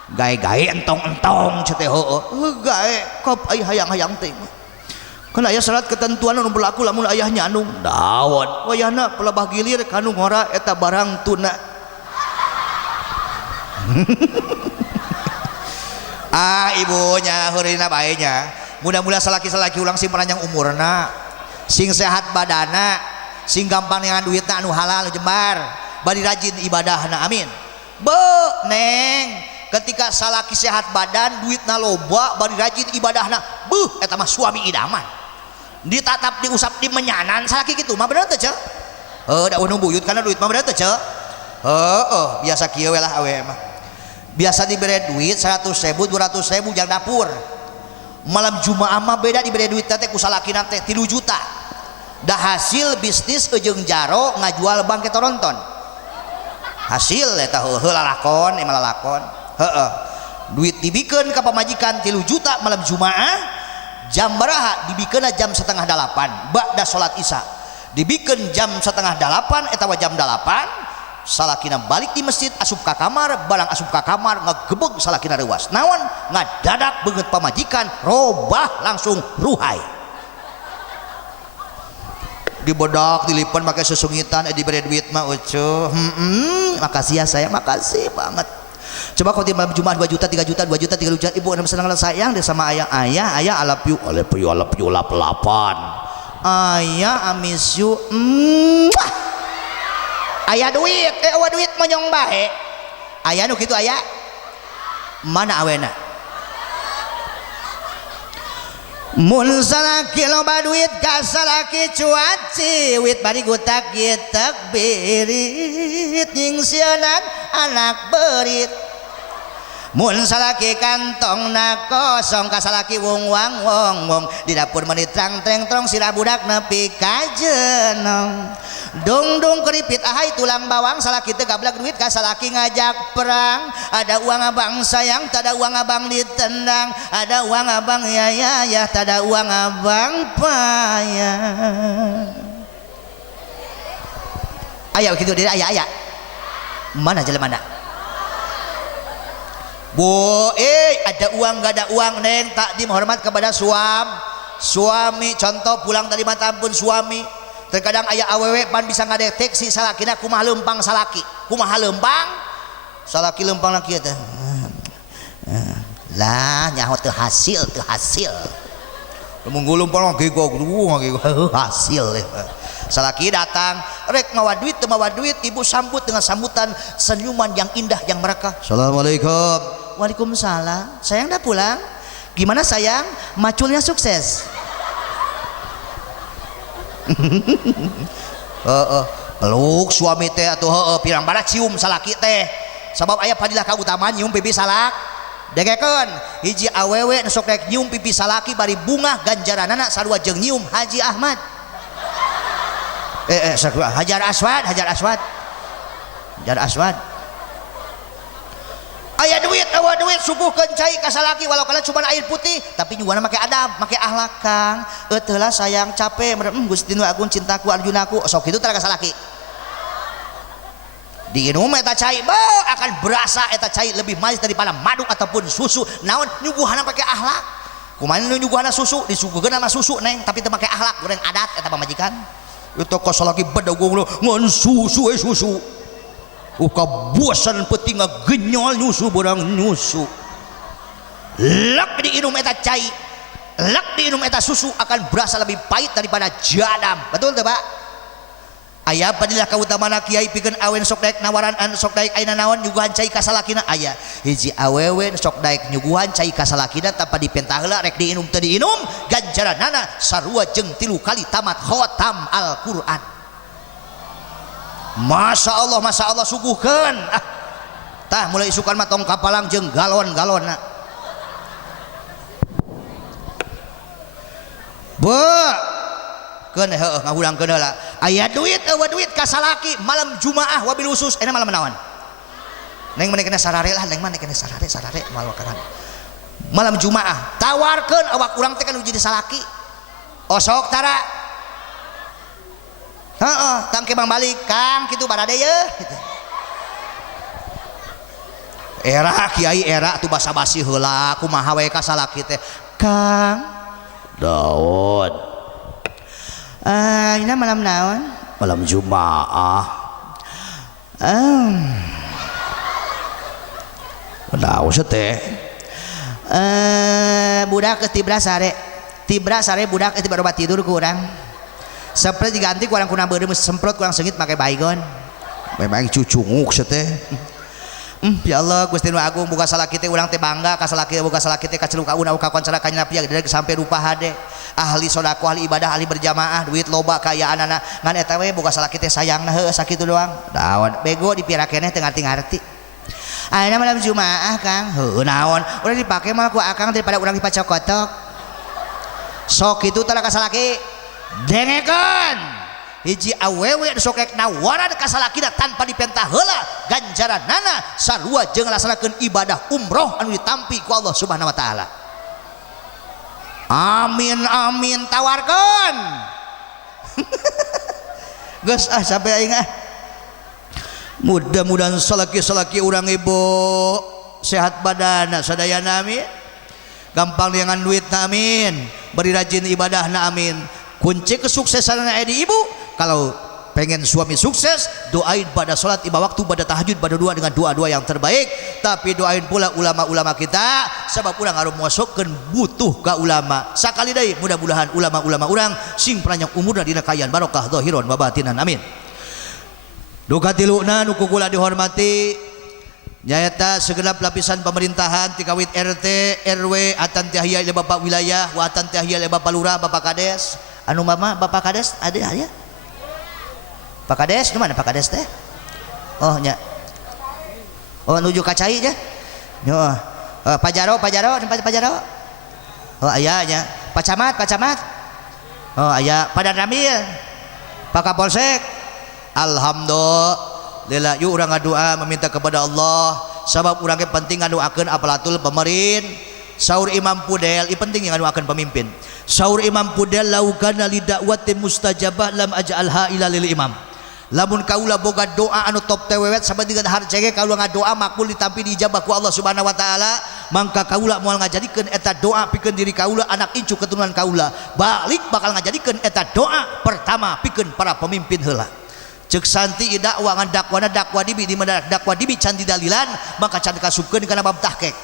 gae-gae entong-entong cete heueuh gae kop ai hayang-hayang teh kana aya syarat ketentuan anu berlaku lamun ayah nyandung daon wayahna pelebah gilir kanu ngora eta barang tuna ibunya heurina baenya mudah-mudahan salaki-salaki ulang sing panjang umurna sing sehat badana sing gampang dengan duitna anu halal jembar bari rajin ibadahna amin neng ketika salaki sehat badan duitna loba bari rajin ibadahna eta mah suami idaman ditatap diusap dimenyanan salaki kitu mah bener teh ce da unu buyut kana duit mah bener teh ce biasa kieu we lah awe mah biasa dibere duit 100.000 200.000 jang dapur malam Jumaah mah beda dibere duit teh ku salakina teh 3 juta dah hasil bisnis jeung jaro ngajual bangke toronton hasil eta heula lakon emang lakon duit dibikeun ka pamajikan 3 juta malam Jumaah jam baraha dibikeunna jam 7:30 ba'da salat Isya dibikeun jam 7:30 eta jam 8 salakina balik di masjid asup ka kamar barang asup ka kamar ngagebeg salakina reuwas naon ngadadak beungeut pamajikan robah langsung ruhai dibodak dilipan pakai susungitan diberi duit mah ucuh makasih ya saya makasih banget. Coba kalau di malam Jumat 2 juta 3 juta 2 juta 3 juta ibu anda senang sayang deh sama ayah I love you lap-lapan ayah I miss you ayah duit duit monyong bae ayah nu kitu ayah mana awena mun salaki loba duit ka salaki cuaci wit bari gutak gitek birit nying sieunan anak beurit mun salaki kantongna kosong kasalaki wong di dapur menit trang trong sira budak nepi ka jenong dong keripit ahai tulang bawang salaki teu gablak duit kasalaki ngajak perang ada uang abang sayang tada uang abang ditendang ada uang abang ya tada uang abang payah aya kitu diri aya mana jelema mana Bu, ada uang gak ada uang neng takdim hormat kepada suami contoh pulang dari mata ampun suami terkadang ayah awewe pan bisa ngadeteksi salakina kumaha lempang salaki lempang laki teh lah nyaho teu hasil munggu lempang lagi hasil salaki datang rek mawa duit ibu sambut dengan sambutan senyuman yang indah yang mereka Assalamualaikum. Waalaikumsalam. Sayang dah pulang? Gimana sayang? Maculnya sukses? Peluk suami teh atuh pirang bara cium salaki teh. Sabab aya fadilah kautamaan nyium pipi salak. Degekeun hiji awewe nu sok rek nyium pipi salaki bari bunga ganjaranana sarua jeung nyium Haji Ahmad. Hajar Aswad. Aya duit suguhkeun cai ka salaki walau kala cuma air putih tapi nyuguhna make adab make akhlak Kang teulah sayang capek Gusti Nu Agung cintaku arjunaku sok kitu tara ka salaki diinum eta cai akan berasa eta cai lebih manis daripada madu ataupun susu naon nyuguhna make akhlak kumaha nyuguhna susu disuguhkeun sama susu neng tapi teu make akhlak goreng adat eta pamajikan itu ka salaki badagong ngan susu uka bosan peti ngagenyol nyusu borang nyusu lak diinum eta cai lak diinum eta susu akan berasa lebih pahit daripada jadam betul tuh Pak aya padilah kautamaan kiai pikeun awen sok daek nawaran sok daek ayeuna naon nyuguhan cai ka salakina aya hiji awewe sok daek nyuguhan cai ka salakina tanpa dipentah heula rek diinum teu diinum ganjaranana sarua jeung 3 kali tamat khotam Al-Qur'an. Masya Allah suguhkan tah mulai isukan mah tong kapalang jeung galon-galonna keun ngahulangkeun heula aya duit ka salaki malam Jumaah wabil khusus eta malam naon neng mane kena sarare lah neng mane kena sarare malam Jumaah tawarkeun awak urang teh kan uji di salaki osok tara Kang Kemang balik Kang kitu barade ye gitu. Era kiai era tuh basa-basi heula kumaha we ka salaki teh Kang Daud ini malam naon malam Jumaah daus teh budak ke tibra sare budak tiba obat tidur ku urang seperti diganti kurang kuna beureum semprot kurang sengit make baygon memang cucunguk teh ya Allah Gusti Nu Agung buka salaki teh urang teh bangga ka salaki buka salaki teh kaceluk kauna ka koncara ka nyapi dari sampai rupa hade ahli sedekah ahli ibadah ahli berjamaah duit loba kayaanana ngan eta we buka salaki teh sayangna heuh sakitu doang daon bego dipira keneh teu ngarti-ngarti ayeuna malam Jumaah Kang heuh naon urang dipake mah ku akang daripada urang dipacokotok sok kitu tara ka salaki dengekeun hiji awewe sok rek nawaran ka salakina tanpa dipentah heula ganjaranana sarua jeung laksanakeun ibadah umroh anu ditampi ku Allah Subhanahu wa taala. Amin tawarkeun. Geus sampai aing mudah-mudahan salaki-salaki urang ibu sehat badan sadayana amin gampang dengan duit amin beri rajin ibadah amin. Kunci kesuksesan di ibu kalau pengen suami sukses doain pada sholat 5 waktu pada tahajud pada doa dengan doa-doa yang terbaik tapi doain pula ulama-ulama kita sebab urang harus masukkan butuh ke ulama sakali deui mudah-mudahan ulama-ulama urang sing panjang umurna dina kayaan barokah zahiron wa batinan amin. Duka tiluna nu kula dihormati nyaeta segenap lapisan pemerintahan tikawit RT RW atan tiahia le bapak wilayah wa atan tiahia le bapak lurah bapak kades anu mama bapak kades ada ya Pak Kades di mana Pak Kades teh oh nya oh nuju kacai aja Yo, Pajaro, oh ayahnya, Pak Camat, oh ayah, Pak Ramil, Pak Kapolsek, alhamdulillah, yuk orang doa meminta kepada Allah, sebab orang yang penting ngaduakeun apalatul pemerin. Saur Imam Pudel, ini penting yang ngaduakeun pemimpin. Saur Imam Pudel, laukana lida'wati mustajabah lam aj'alha ila lil imam. Lamun kaula boga doa anu top tewewet sabat dengan harcege kaula ngadoa makbul ditampi diijabah ku Allah Subhanahu wa taala, mangka kaula moal ngajadikeun eta doa pikeun diri kaula, anak incu keturunan kaula, balik bakal ngajadikeun eta doa pertama pikeun para pemimpin heula. Cek santi dakwah ngan dakwah dibi di mana dakwah dibi can didalilan maka can kasupkeun kana bab tahqiq.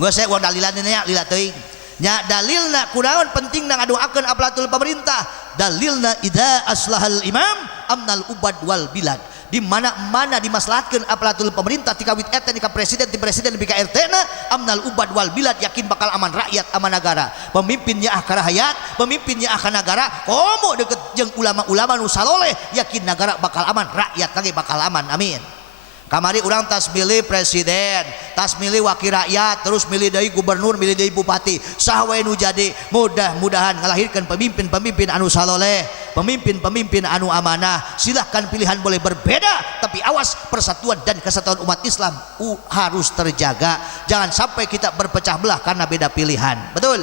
Geus saya uang dalilan nya lila teuing. Nya dalilna kunaon pentingna ngadoakeun apalatul pemerintah. Dalilna idza aslahal imam amnal ubad wal bilad. Di mana-mana dimaslahatkeun apalatul pemerintah tika wit eta nika presiden ti presiden bika RT-na amnal ubad wal bilad, yakin bakal aman rakyat aman negara. Pemimpinnya ah karahayat, pemimpinnya ah negara, komo deket jeung ulama-ulama nu saloleh, yakin negara bakal aman, rakyat lagi bakal aman. Amin. Kamari urang tas milih presiden, tas milih wakil rakyat, terus milih deui gubernur, milih deui bupati. Saha wae nu jadi, mudah-mudahan ngalahirkeun pemimpin-pemimpin anu saloleh, pemimpin-pemimpin anu amanah. Silahkan pilihan boleh berbeda, tapi awas persatuan dan kesatuan umat Islam harus terjaga. Jangan sampai kita berpecah belah karena beda pilihan. Betul?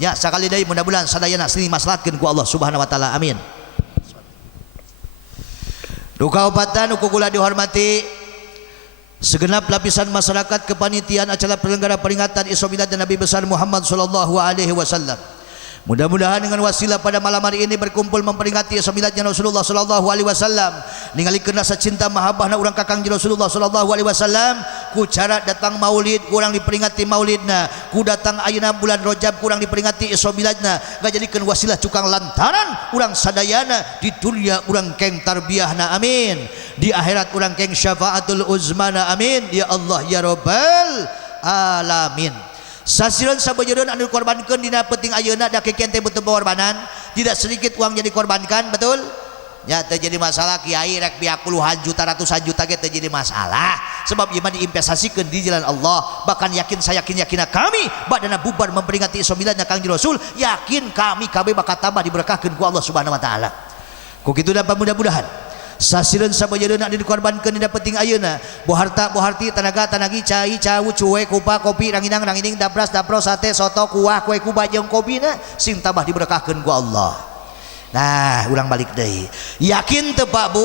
Ya, sakali deui mudah-mudahan sadayana sini maslahatkeun ku Allah Subhanahu wa taala. Amin. Duka upatan uku kula dihormati segenap lapisan masyarakat kepanitiaan acara penyelenggara peringatan Isra Milad dan Nabi besar Muhammad sallallahu alaihi wasallam. Mudah-mudahan dengan wasilah pada malam hari ini berkumpul memperingati Isra Miladnya Rasulullah sallallahu alaihi wasallam, ningalikeun rasa cinta mahabbahna urang kakang Rasulullah sallallahu alaihi wasallam, ku cara datang maulid kurang diperingati maulidna, ku datang ayeuna bulan Rajab kurang diperingati Isra Miladna, ngajadikeun wasilah cukang lantaran urang sadayana di dunia urang keng tarbiyahna. Amin. Di akhirat urang keng syafaatul uzmana. Amin ya Allah ya rabbal alamin. Sasiran sabajeureuh anu dikorbankeun dina penting ayeuna da kekian teh butuh pengorbanan, tidak sedikit uang jadi dikorbankan. Betul? Ya teu jadi masalah kiai rek biak puluhan juta ratusan juta ge teu jadi masalah, sebab ieu mah diinvestasikeun di jalan Allah. Bahkan yakin saya yakin kami badana bubar memperingati Isra Miladnya Kangjeng Rasul, yakin kami kabeh bakal tambah diberkahkeun ku Allah Subhanahu wa taala. Ku kitu dapat mudah-mudahan sasireun sabajeureuh anu dikorbankeun dina penting ayeuna, boharta boharti tanaga tanagi cai cawu cuwe kupa kopi ranginang rangining dabras dapros sate soto kuah kue kuba jeung kobina sing tambah diberkahkeun ku Allah. Nah ulang balik deui, yakin teu Pak Bu,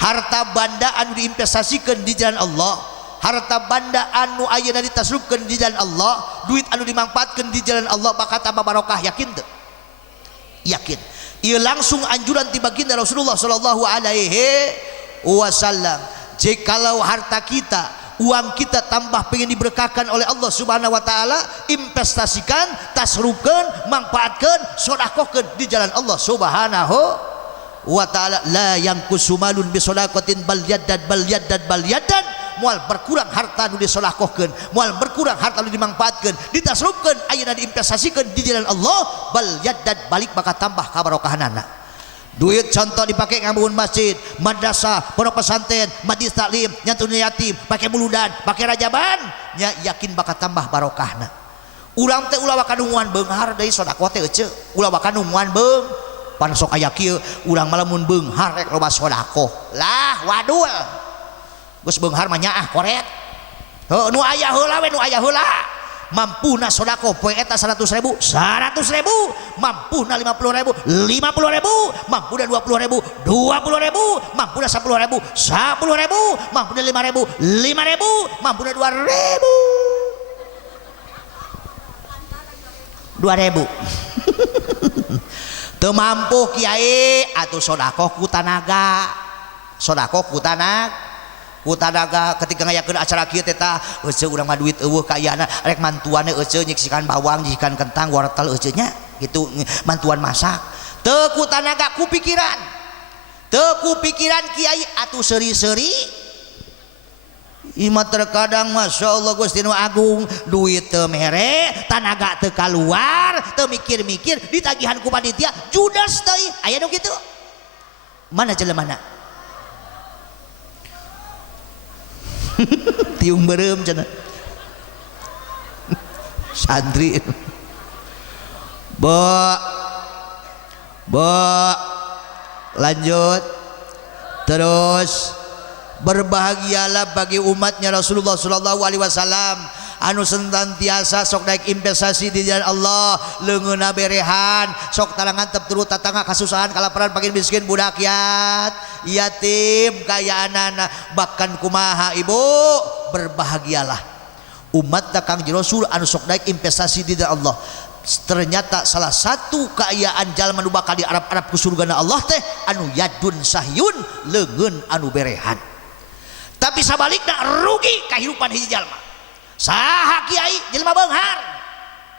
harta banda anu diinvestasikeun di jalan Allah, harta banda anu ayeuna ditasrupkeun di jalan Allah, duit anu dimanfaatkeun di jalan Allah bakal tambah barokah. Yakin teu? Yakin. Ia langsung anjuran ti baginda Rasulullah sallallahu alaihi wasallam. Jikalau harta kita, uang kita tambah pengen diberkahkan oleh Allah Subhanahu wa taala, investasikan, tasrupkeun, manfaatkeun, sedekahkeun di jalan Allah Subhanahu wa taala. La yanqusu malun bi sadaqatin bal yaddad moal berkurang harta nu disedekahkeun, moal berkurang harta nu dimanfaatkeun, ditasrupkeun ayeuna diinvestasikan di jalan Allah, bal yaddad balik bakal tambah kabarokahanana. Duit contoh dipakai ngambangun masjid, madrasah, pondok pesantren, majelis taklim, nyantun yatim, pakai muludan, pakai rajaban, nya yakin bakal tambah barokahna. Urang teh ulah kanunguan beunghar deui sedekah teh euceu, ulah kanunguan beung pan sok aya kieu urang malamun beunghar rek loba sedekah. Lah wadul. Geus beunghar mah nyaah korek. Heuh nu aya heula we nu aya heula. Mampuna sedekah poe eta 100.000, mampuna 50.000, mampuna 20.000, 20.000, mampuna 10.000, mampuna 5.000, mampuna 2.000. Teu mampu kiai atuh sedekah ku tanaga. Sedekah ku tanaga ketika ngayakeun acara kieu teh tah euceu urang mah duit eueuh ka iana rek mantuanna euceu nyiksikan bawang nyiksikan kentang wortel euceu nya kitu mantuan masak. Teu ku tanaga ku pikiran. Teu ku pikiran kiai atuh seuri-seuri. Imah terkadang Masya Allah Gusti Nu Agung duit teu mere, tanaga teu kaluar, teu mikir-mikir, ditagihan ku panitia judes deui. Aya nu kitu? Mana jelemana? Tiung berem cenah. santri. Bo lanjut terus. Berbahagialah bagi umatnya Rasulullah sallallahu alaihi wasallam anu senantiasa sok naik investasi di jalan Allah, leungeunna berehan, sok tarangan tep turut tatangga kasusahan kalaparan pagin miskin budak yatim kayaanana, bahkan kumaha ibu, berbahagialah umat Kang Rasul anu sok naik investasi di jalan Allah. Ternyata salah satu keayaan jalma nu bakal di Arab-Arab ku surgana Allah teh anu yadun sahyun, leungeun anu berehan. Tapi sabalikna rugi kehidupan hiji jalma. Saha kiai jelema beunghar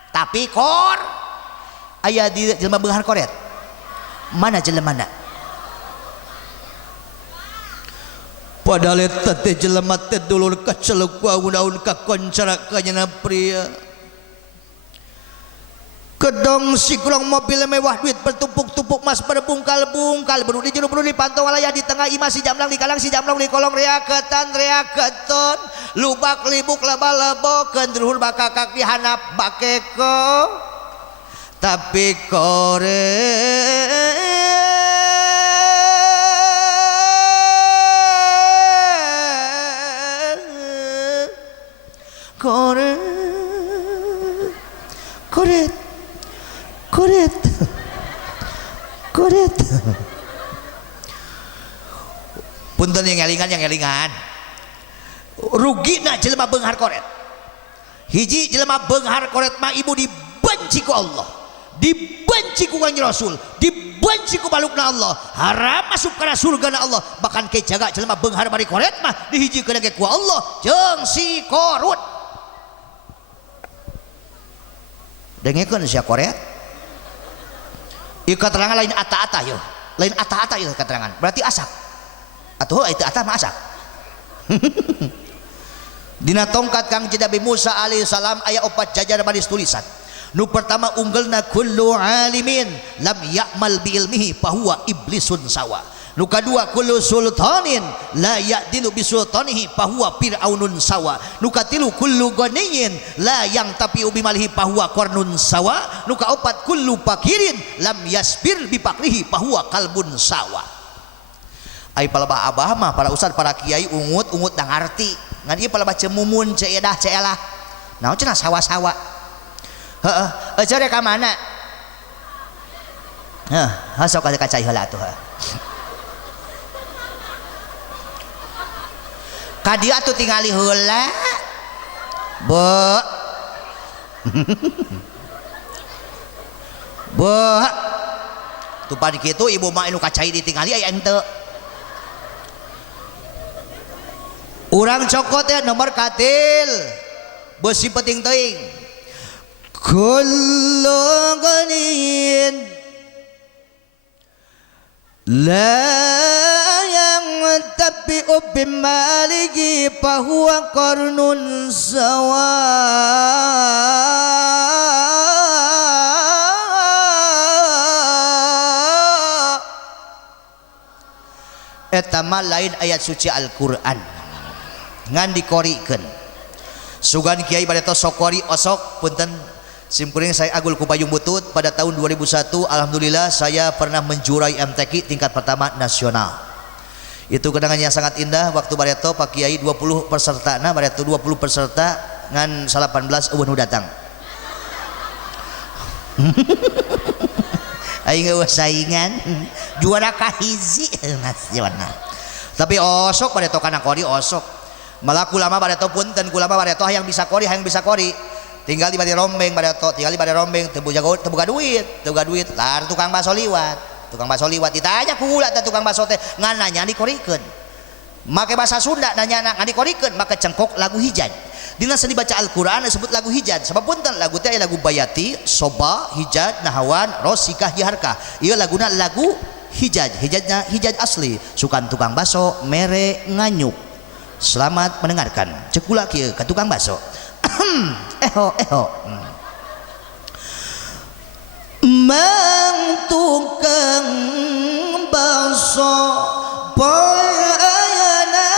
tapi kor aya di jelema beunghar koret. Mana jelemana? Padahal eta teh jelema teh dulur kaceluk waun ka koncara kanyana pria. Kedong sigrong mobil mewah, duit bertumpuk-tumpuk, mas berbungkal-bungkal, beru di jero beru di pantau walaya di tengah imah si jamlang di kalang si jamlang di kolong reaketan lubak libuk laba-laba kendruhur bakakak di hanap bakeko tapi kore koret punten yang elingan rugi na jelema beunghar koret. Hiji jelema beunghar koret mah ibu dibenci ku Allah, dibenci ku Kanjeng Rasul, dibenci ku balukna Allah, haram masuk kana surgana Allah. Bahkan ke jaga jelema beunghar bari koret mah dihijikeun ge ku Allah jeung si korut. Dengekeun sia koret. Ieu katerangan lain ata-ata yo. Lain ata-ata ieu katerangan. Berarti asak. Atuh itu ata mah asak. Dina tongkat Kang Nabi Musa alaihi salam aya 4 jajar baris tulisan. Nu pertama unggelna kullu alimin lam ya'mal bi ilmihi fahuwa iblisun sawa. Nu kadua kullu sultanin la ya'dilu bi sultanihi fahuwa fir'aunun sawa. Nu katilu kullu ghaniyin la yang tapi ubi malihi fahuwa qarnun sawa. Nu kaopat kullu fakirin lam yasbir bi fakrihi fahuwa kalbun sawa. Ai palebah abah mah para ustad para kiai ungut da ngarti ngan ieu palebah cemumun ceedah ceelah naon cenah sawa-sawa heueuh cere ka mana sok ka cai heula atuh ka dieu atuh tingali heula be tu padi kitu ibu mah anu kacai ditingali aya henteu. Urang cokot ya nomor katil besi peting teuing kullu ghanin la yang tapi ubi maliki fahuwa qarnun sawa. Eta mah lain ayat suci Al-Qur'an ngan dikorikeun sugan kiai bareto sokori osok punten simkuring saya agul ku payung butut pada tahun 2001 alhamdulillah saya pernah menjuarai MTQ tingkat pertama nasional. Itu kenangan yang sangat indah waktu bareto Pak Kiai 20 peserta nah bareto 20 peserta ngan 18 eueuh nu datang. Aing eueuh saingan juara kahiji nasional. Tapi osok bareto kana kori osok. Malah kulama bareto punten kulama bareto hayang bisa kori tinggal di bari rombeng bareto tinggal di bari rombeng teu boga duit lar tukang baso liwat ditanya ku ulah teh tukang baso teh ngan nanya dikorikeun make bahasa Sunda nanya ngan dikorikeun make cengkok lagu hijad dina seni baca Al-Qur'an disebut lagu hijad sebab punten lagu teh lagu bayati soba hijad nahawan rosikah jiharkah ieu laguna lagu hijadnya hijad asli sukan tukang baso mere nganyuk. Selamat mendengarkan cekula kieu ka tukang baso. Eho mang tukang baso boy ayana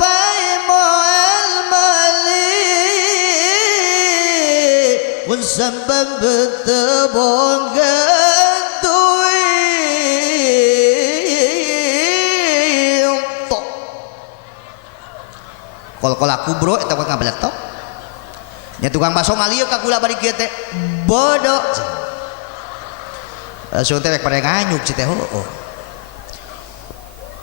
bay moal mali sabab teboga duit kol aku bro eta kok ngabelet tok nya tukang baso ngalieu ka kula bari kieu teh bodoh langsung teh rek pada nganyuk ci teh heuh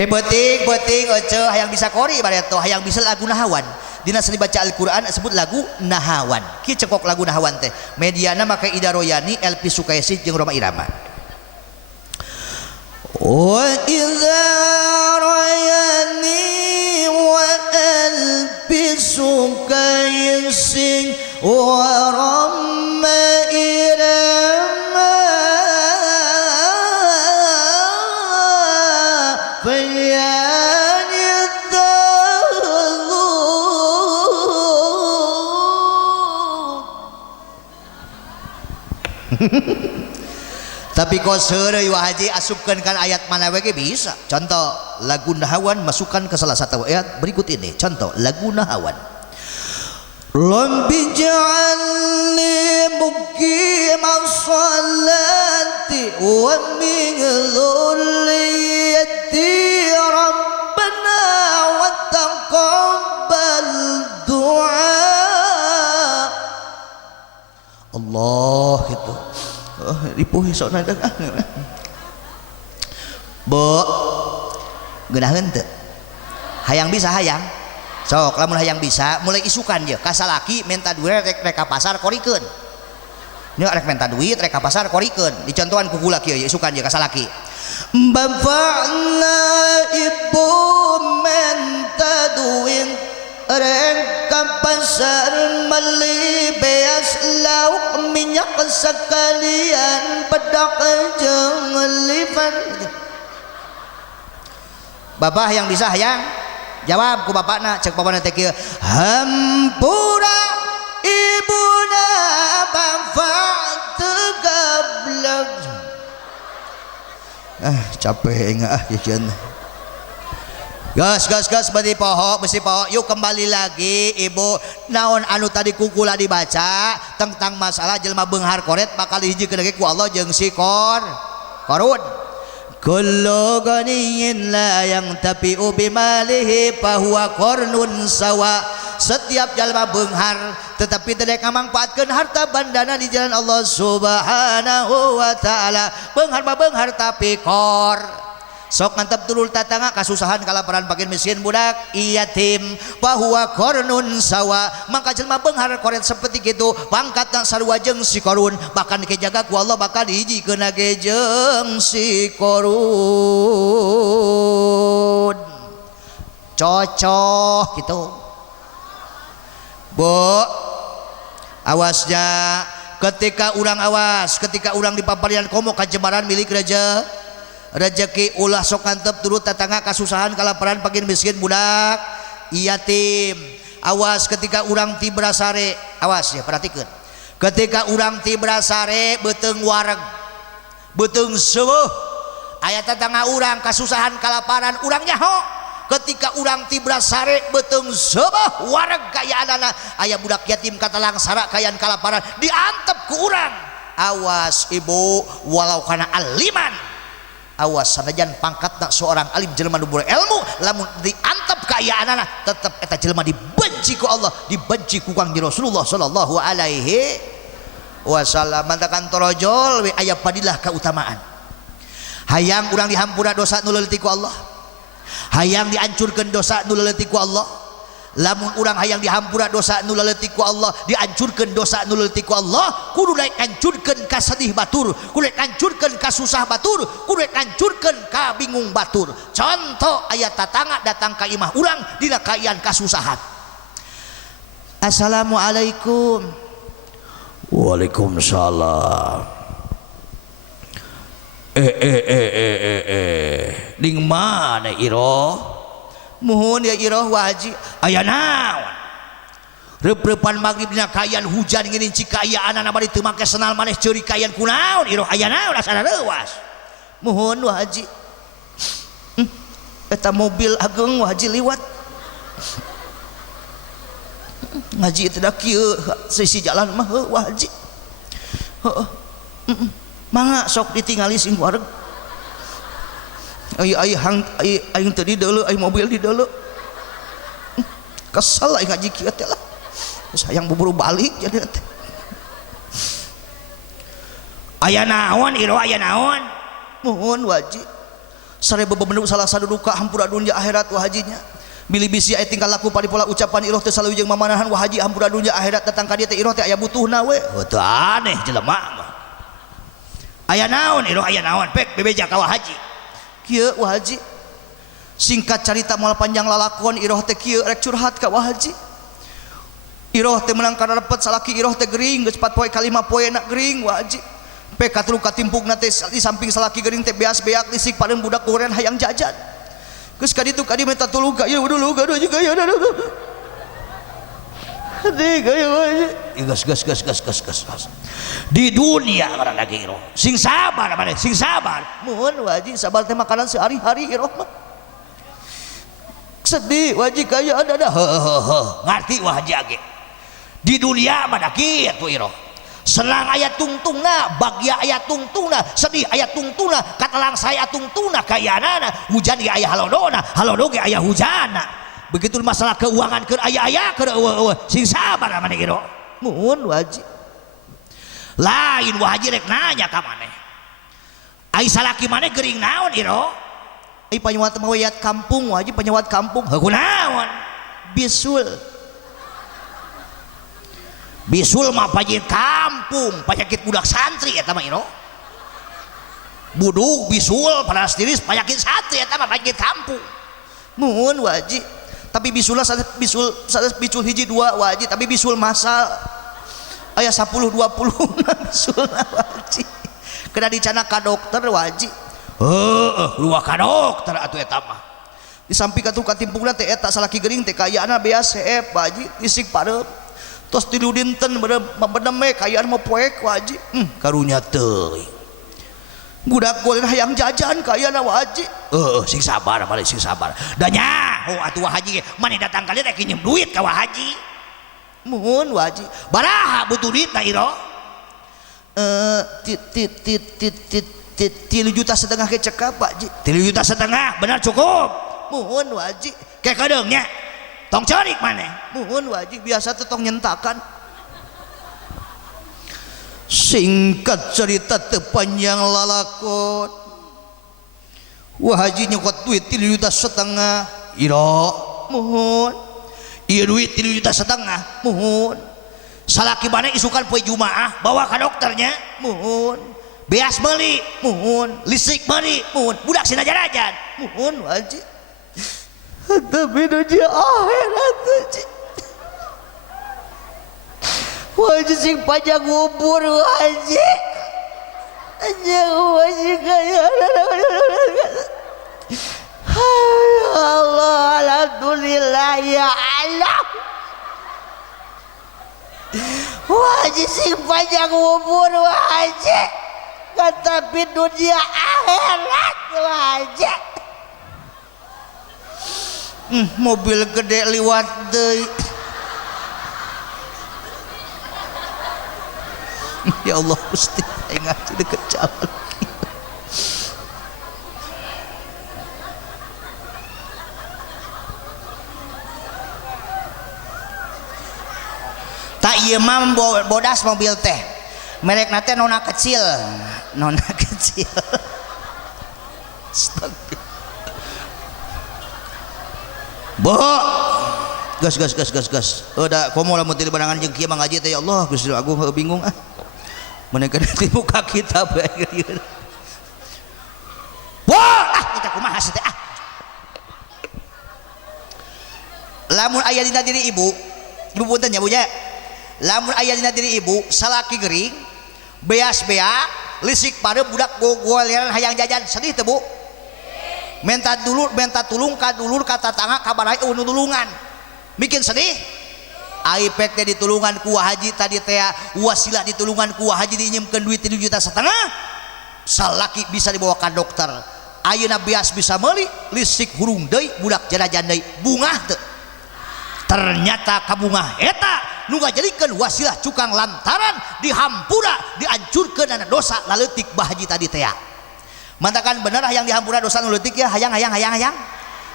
beting ece hayang bisa kori bareto hayang bisa lagu nahawan dina seni baca Al-Qur'an disebut lagu nahawan kieu cekok lagu nahawan teh mediana make Ida Royani Elvi Sukaesih jeung Rhoma Irama wa idza rayani wa Elvi Sukaesih wa Rhoma Irama tapi kok seureuy Wah Haji asupkeun kan ayat mana we ge bisa contoh lagu nahawan masukkan ke salah satu ayat berikut ini contoh lagu nahawan Rabbi ja'alni muqimas salati wa min dhurriyyati rabbana wa taqabbal du'a Allah itu ripuh sok na Bo geunaheun teu hayang bisa hayang sok lamun hayang bisa mulai isukan je kasalaki minta duit rek ka pasar korikeun nya rek minta duit rek ka pasar korikeun dicontohan ku kula kieu isukan je kasalaki bapakna ibu minta duit rek ka pasar beli beas lauk minyak sekalian pedak jeung livan bapak yang bisa hayang jawab ku bapakna cek bapakna teh kieu hampura ibuna bapak teu gablek capek enggak kieu gas besi poho yuk kembali lagi ibu naon anu tadi kukula dibaca tentang masalah jelma beunghar koret bakal hijikeun ge ku Allah jeung si korun kullu ghaniyin la yang tapi'u bimalihi fahuwa qarnun sawa setiap jalma beunghar tetapi teu dek ngamanfaatkeun harta bandana di jalan Allah Subhanahu wa taala beunghar mah beunghar tapi kor sok mantap tulul tatangga kasusahan kalaparan pakin miskin budak yatim bahwa kornun sawa maka jelma beunghar koret seperti kitu pangkatna sarua jeung si korun bahkan kejaga ku Allah bakal dijikeun ge jeung si korun cocok gitu Bu awasnya ketika urang di paparian komo kajemaran milik rezeki ulah sok antep turut tatangga kasusahan kalaparan pagin miskin budak yatim awas ketika urang ti brasare awas ya perhatikeun ketika urang ti brasare beuteung wareg beuteung seueuh aya tatangga urang kasusahan kalaparan urang nyaho ketika urang ti brasare beuteung seueuh wareg kayaanana aya budak yatim katalang sara kayan kalaparan diantep ku urang awas ibu walau kana aliman awas sanajan pangkatna seorang alim jelema nu berilmu lamun diantep kaayaanana tetep eta jelema dibenci ku Allah dibenci ku Kangjeng Rasulullah sallallahu alaihi wasallam mantakan torojol we aya padilah kautamaan hayang urang dihampura dosa nu leuleut ku Allah hayang dihancurkeun dosa nu leuleut ku Allah lamun urang hayang dihampura dosa nu leuleut ku Allah dihancurkeun dosa nu leuleut ku Allah kudu daek hancurkeun ka sedih batur kudu daek hancurkeun ka susah batur kudu daek hancurkeun ka bingung batur contoh aya tatangga datang ka imah urang dina kaian kasusahan assalamualaikum waalaikumsalam ding mana iro muhun ya iroh waji aya naon rep-repan maghrib dina kayan hujan ngeuning cika aya anana bari teu make senal maneh ceuri kayan kunaon iroh aya naon asana leuwas muhun waji eta mobil ageung waji liwat ngaji teh da kieu sisi jalan mah waji Heeh. Mangga sok ditingali sing wareg. Ai aing tadi deuleu ai mobil di deuleu. Kesel aing ngaji kieu teh lah. Sayang buru balik jadi teh. Aya naon iro aya naon? Mohon wajib. Sare bebebendu salah saduduka hampura dunya akhirat wahajinya. Bili bisi aya tingkah laku paripola ucapan iroh teh saluwijeng mamanahan wahaji hampura dunya akhirat datang ka dieu teh iroh teh aya butuhna we. Teu aneh jelema mah. Aya naon iroh aya naon pek bebeja ka wahaji. Kieu wahaji. Singkat carita moal panjang lalakon iroh teh kieu rek curhat ka wahaji. Iroh teh menang kana repet salaki iroh teh gering geus 4 poe ka 5 poe na gering wahaji. Pek katulu katimpugna teh di samping salaki gering teh beas beak lisik pareun budak kuren hayang jajan. Geus ka ditu kadi minta tulung ka ieu dulu gaduh juga ya. Hade gaya wae. Gas. Di dunia orang lagi iroh. Sing sabar mane, sing sabar. Mohon waji sabar teh makanan sehari-hari iroh mah. Sedih waji kaya ada. Ngarti waji age. Di dunia mah da kitu iroh. Selang ayat tungtungna, bagya ayat tungtungna, sedih ayat tungtungna, katalang saya tungtungna kayanana, hujan ge aya halodona, halodo ge aya hujana. Begitu masalah keuangan keur aya keur sing sabar mane iroh. Muhun wajib. Lain waji rek nanya ka maneh. Ai salaki maneh geuring naon iroh? Ai panyewat mawayat kampung wajib panyewat kampung. Heuh kunaon? Bisul. Bisul mah pajit kampung, panyakit budak santri eta mah iroh. Buduk bisul panas tiris panyakit santri eta mah panyakit kampung. Muhun wajib. Tapi bisulna bisul hiji 2 wajib, tapi bisul masal. Aya 10 20 bisulna wajib. Kena dicana ka dokter wajib. Luwa ka dokter atuh eta mah. Di samping atuh katimpungna teh eta salaki gering teh kayaana beas heep wajib isik pareup. Tos tilu dinten bedeme kayaan mau poek wajib karunya teuing budak golek hayang jajan kayana wajib sing sabar balik sing sabar da nyaho atuh wahaji mane datang kali rek nginjem duit ka wahaji muhun wajib baraha butuh duit na iro 3,5 juta ke cekap wajib 3,5 juta benar cukup muhun wajib kayak kadeungnya tong cerik maneh muhun wajib biasa teh tong nyentakan. Singkat cerita teu panjang lalakon wahaji nyokot duit 3,5 juta iro muhun ieu duit 3,5 juta muhun salaki maneh isukan poe Jumaah bawa ka dokternya muhun beas meuli muhun listrik meuli muhun budak sina jajan muhun wajib. Tapi dunia akhirat wajib sing panjang umur wajib kaya Allah alhamdulillah ya Allah wajib sing panjang umur wajib tapi dunia akhirat wajib. Mobil gede liwat deui. Ya Allah Gusti aing ngaji deket jalan. Tak ieu mah bodas mobil teh. Merekna teh nona kecil. Astagfirullah. Bo gas udah komo lamun teu barangan jeung kieu ngaji teh ya Allah Gusti Agung bingung menekan di muka kita bae ieu wah kita kumaha teh lamun aya dina diri ibu punten nya Bu nya lamun aya dina diri ibu salaki gering beas beak lisik pareup budak gogoleran hayang jajan sedih teu Bu minta tulung ka dulur ka tatangga ka barai nulungan bikin sedih aipek teh ditulungan ku wahaji tadi teh wasilah ditulungan ku wahaji dinyemkeun duit 3,5 juta salaki bisa dibawa ka dokter ayeuna beas bisa meuli listrik hurung deui budak jarajan deui bungah teu ternyata kabungah eta nu ngajadikeun wasilah cukang lantaran dihampura dihancurkeun dana dosa laleutik bahaji tadi teh. Mantakan bener yang dihampura dosa nu leutik ya hayang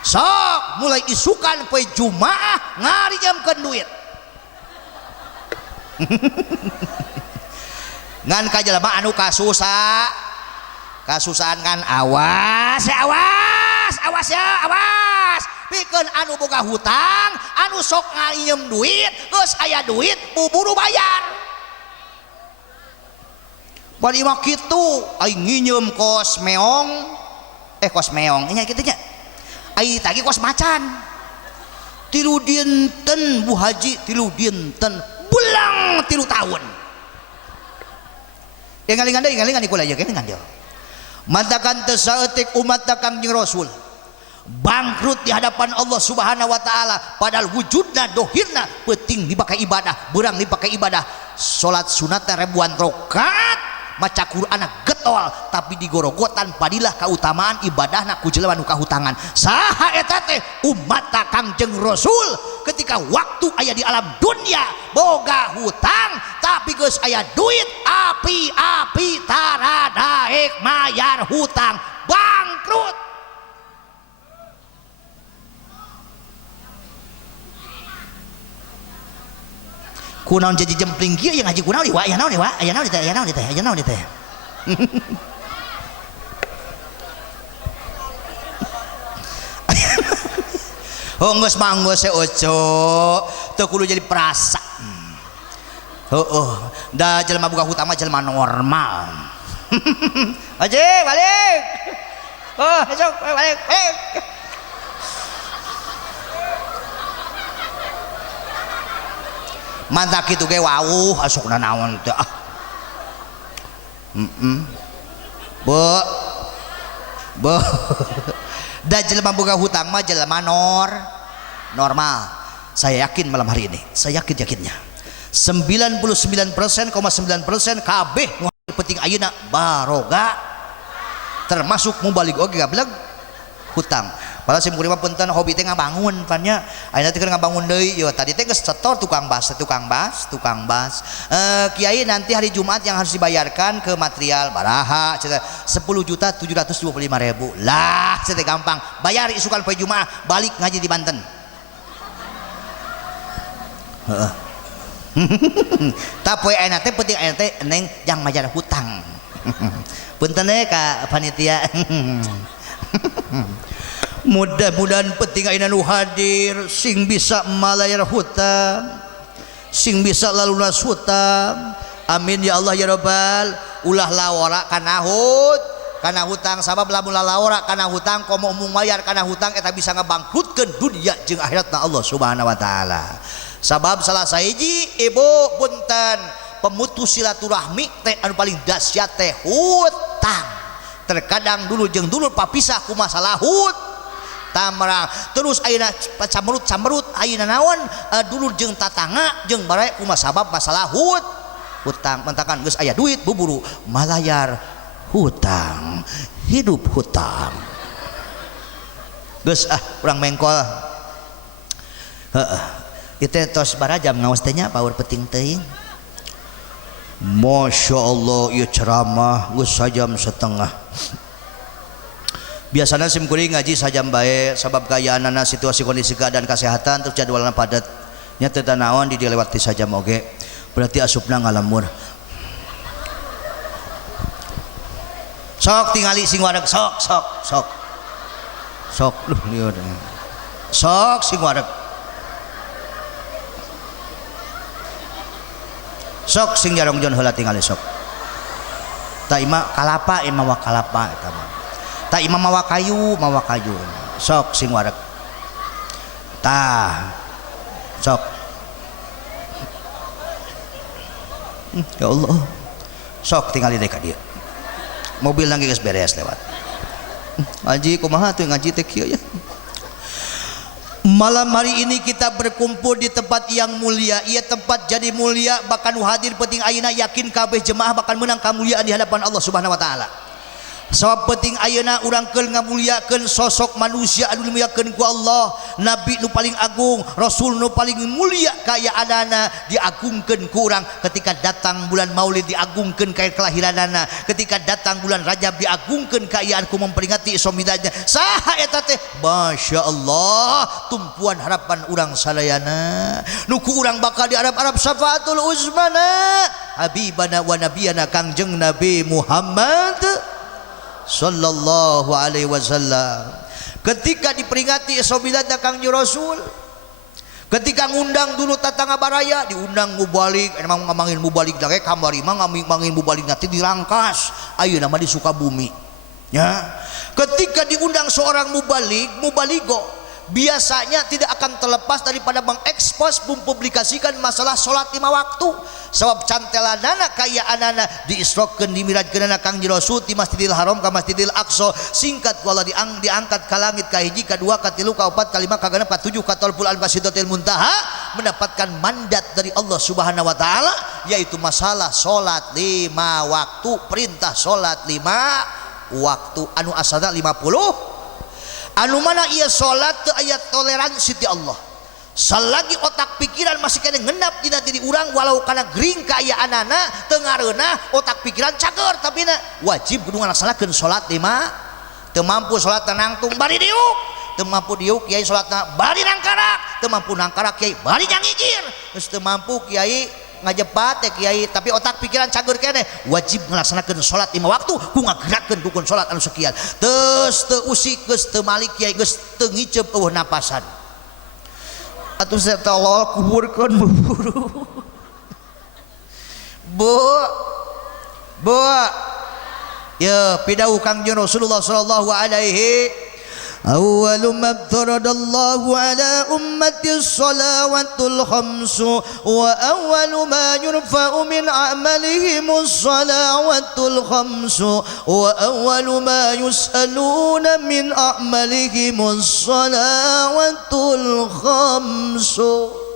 sok mulai isukan poe Jumaah ngarijamkeun duit. Ngan ka jelema anu kasusahan kan awas pikeun anu boga hutang anu sok ngaiem duit geus aya duit buru bayar. Bari mah kitu aing nginjem kos meong nya kitu nya aing tagi kos macan 3 dinten Bu Haji 3 dinten bulang 3 tahun ingalingan ikul aja kan dia mantakan teu saeutik umat Kangjeng Rasul bangkrut di hadapan Allah Subhanahu wa taala padahal wujudna dohirna penting dipakai ibadah beurang dipakai ibadah salat sunatna ribuan rakaat maca Qur'an getol tapi digorogotan padilah keutamaan ibadahna ku jelema nu kahutangan saha eta teh umat Kangjeng Rasul ketika waktu aya di alam dunia boga hutang tapi geus aya duit api tara daek mayar hutang bangkrut. Kunaon jadi jempling kieu yang ngaji kunaon wa aya naon teh oh geus manggo se oco teu kudu jadi perasa da jelema boga hutang mah jelema normal aje balik esok balik mantak kitu ge wauh asukna naon teh da jelema boga hutang mah jelema normal. Saya yakin malam hari ini saya yakinnya 99,9% kabeh nu penting ayeuna baroga termasuk mubalig oge gabeleg hutang. Padahal sim kuring mah punten hobi teh ngabangun pannya ayeuna teh keur ngabangun deui yo tadi teh geus setor tukang bas kiai nanti hari Jumat yang harus dibayarkan ke material baraha 10.725.000 lah teh gampang bayar isukan poe Jumaah balik ngaji di Banten. Heeh. Tah poe ayeuna teh penting ayeuna teh neng jang majar hutang. Punten ka panitia. Mudah-mudahan penting ayeuna nu hadir sing bisa malayar hutang sing bisa lalunas hutang amin ya Allah ya Rabbal ulah lawara kana hutang sabab lamun lawara kana hutang komo umum mayar kana hutang eta bisa ngabangkrutkeun dunia jeung akhiratna Allah Subhanahu wa taala sabab salah sahiji ibu punten pemutus silaturahmi teh anu paling dahsyat teh hutang terkadang dulu jeung dulur papisah ku masalah tamrang terus ayeuna camrut ayeuna naon dulur jeung tatangga jeung barae kumaha sabab masalah hutang mentakan geus aya duit buburu malayar hutang hidup hutang geus urang mengkol heeh ieu tos barajam ngaos teh nya paur penting teuing Masya Allah ieu ceramah geus sajam setengah biasanya sim kuring ngaji sajam bae sabab gayaanana situasi kondisi keadaan kesehatan terus jadwalna padat nya teu naon di dilewati sajam oge berarti asupna ngalamur sok tingali sing wareg sok lieur sok sing wareg sok sing jarongjon heula tingali sok ta ima kalapa wa kalapa eta mah tak imam mawa kayu sok sing wareg tah sok ya Allah sok tinggali deh ka dieu mobil lagi geus beres lewat ngaji kumaha tuh ngaji teh kieu ya malam hari ini kita berkumpul di tempat yang mulia ia tempat jadi mulia bahkan hadir penting ayeuna yakin kabeh jemaah bakal menang kemuliaan di hadapan Allah Subhanahu wa taala Sabab penting ayeuna urang keur ngamuliakeun sosok manusia anu dimuliakeun ku Allah, nabi nu paling agung, rasul nu paling mulia kayaanana diagungkeun ku urang. Ketika datang bulan Maulid diagungkeun ka kelahiranana, ketika datang bulan Rajab diagungkeun kaayaan ku memperingati somidanya. Saha eta teh? Masya Allah, tumpuan harapan urang sadayana. Nu ku urang bakal diarap-arap syafaatul uzmana habibana wa nabiyana Kangjeng Nabi Muhammad sallallahu alaihi wasallam. Ketika diperingati sobilatna Kangjeng Rasul, ketika ngundang dulu tatangga baraya, diundang mubalik, emang ngamangin mubalik dake kamari mah ngamangin mubalik nanti dirangkas. Ayeuna mah di Sukabumi. Ya. Ketika diundang seorang mubaligo, biasanya tidak akan terlepas daripada mengekspos, mempublikasikan masalah sholat 5 waktu. Sebab cantelanana kayaanana diisrokeun dimirajkeunana Kangjeng Rasul ti Masjidil Haram ka Masjidil Aqsa. Singkat wala diangkat ka langit ka hiji ka dua ka tilu ka opat ka lima ka genep ka tujuh ka 30 al-Basidatil Muntaha, mendapatkan mandat dari Allah Subhanahu wa taala, yaitu masalah sholat 5 waktu, perintah sholat 5 waktu anu asalna 50, anu mana ieu sholat teu aya toleransi ti Allah. Selagi otak pikiran masih kena ngendap dina diri urang, walau kana gering kaayaanana teu ngareunah otak pikiran cager, tapi na wajib kudu ngalaksanakeun salat 5. Teu mampu salat nangtung bari diuk, teu mampu diuk kiai salatna bari nangkarak, teu mampu nangkarak kiai bari nyangigir, geus teu mampu kiai ngajepat teh kiai tapi otak pikiran cager keneh, wajib ngalaksanakeun salat 5 waktu ku ngagerakkeun rukun salat anu sekian. Teus teu usik geus teu malik kiai geus teu ngiceup eueuh napasan. Atuh saya tolol kuburkeun buru. Bu. Ya, pidauh Kangjeng Rasulullah sallallahu alaihi awwalu ma faradallahu ala ummati shalawatul khamsu wa awwalu ma yurfa'u min a'malihim shalawatul khamsu wa awwalu ma yus'aluna min a'malihim shalawatul khamsu.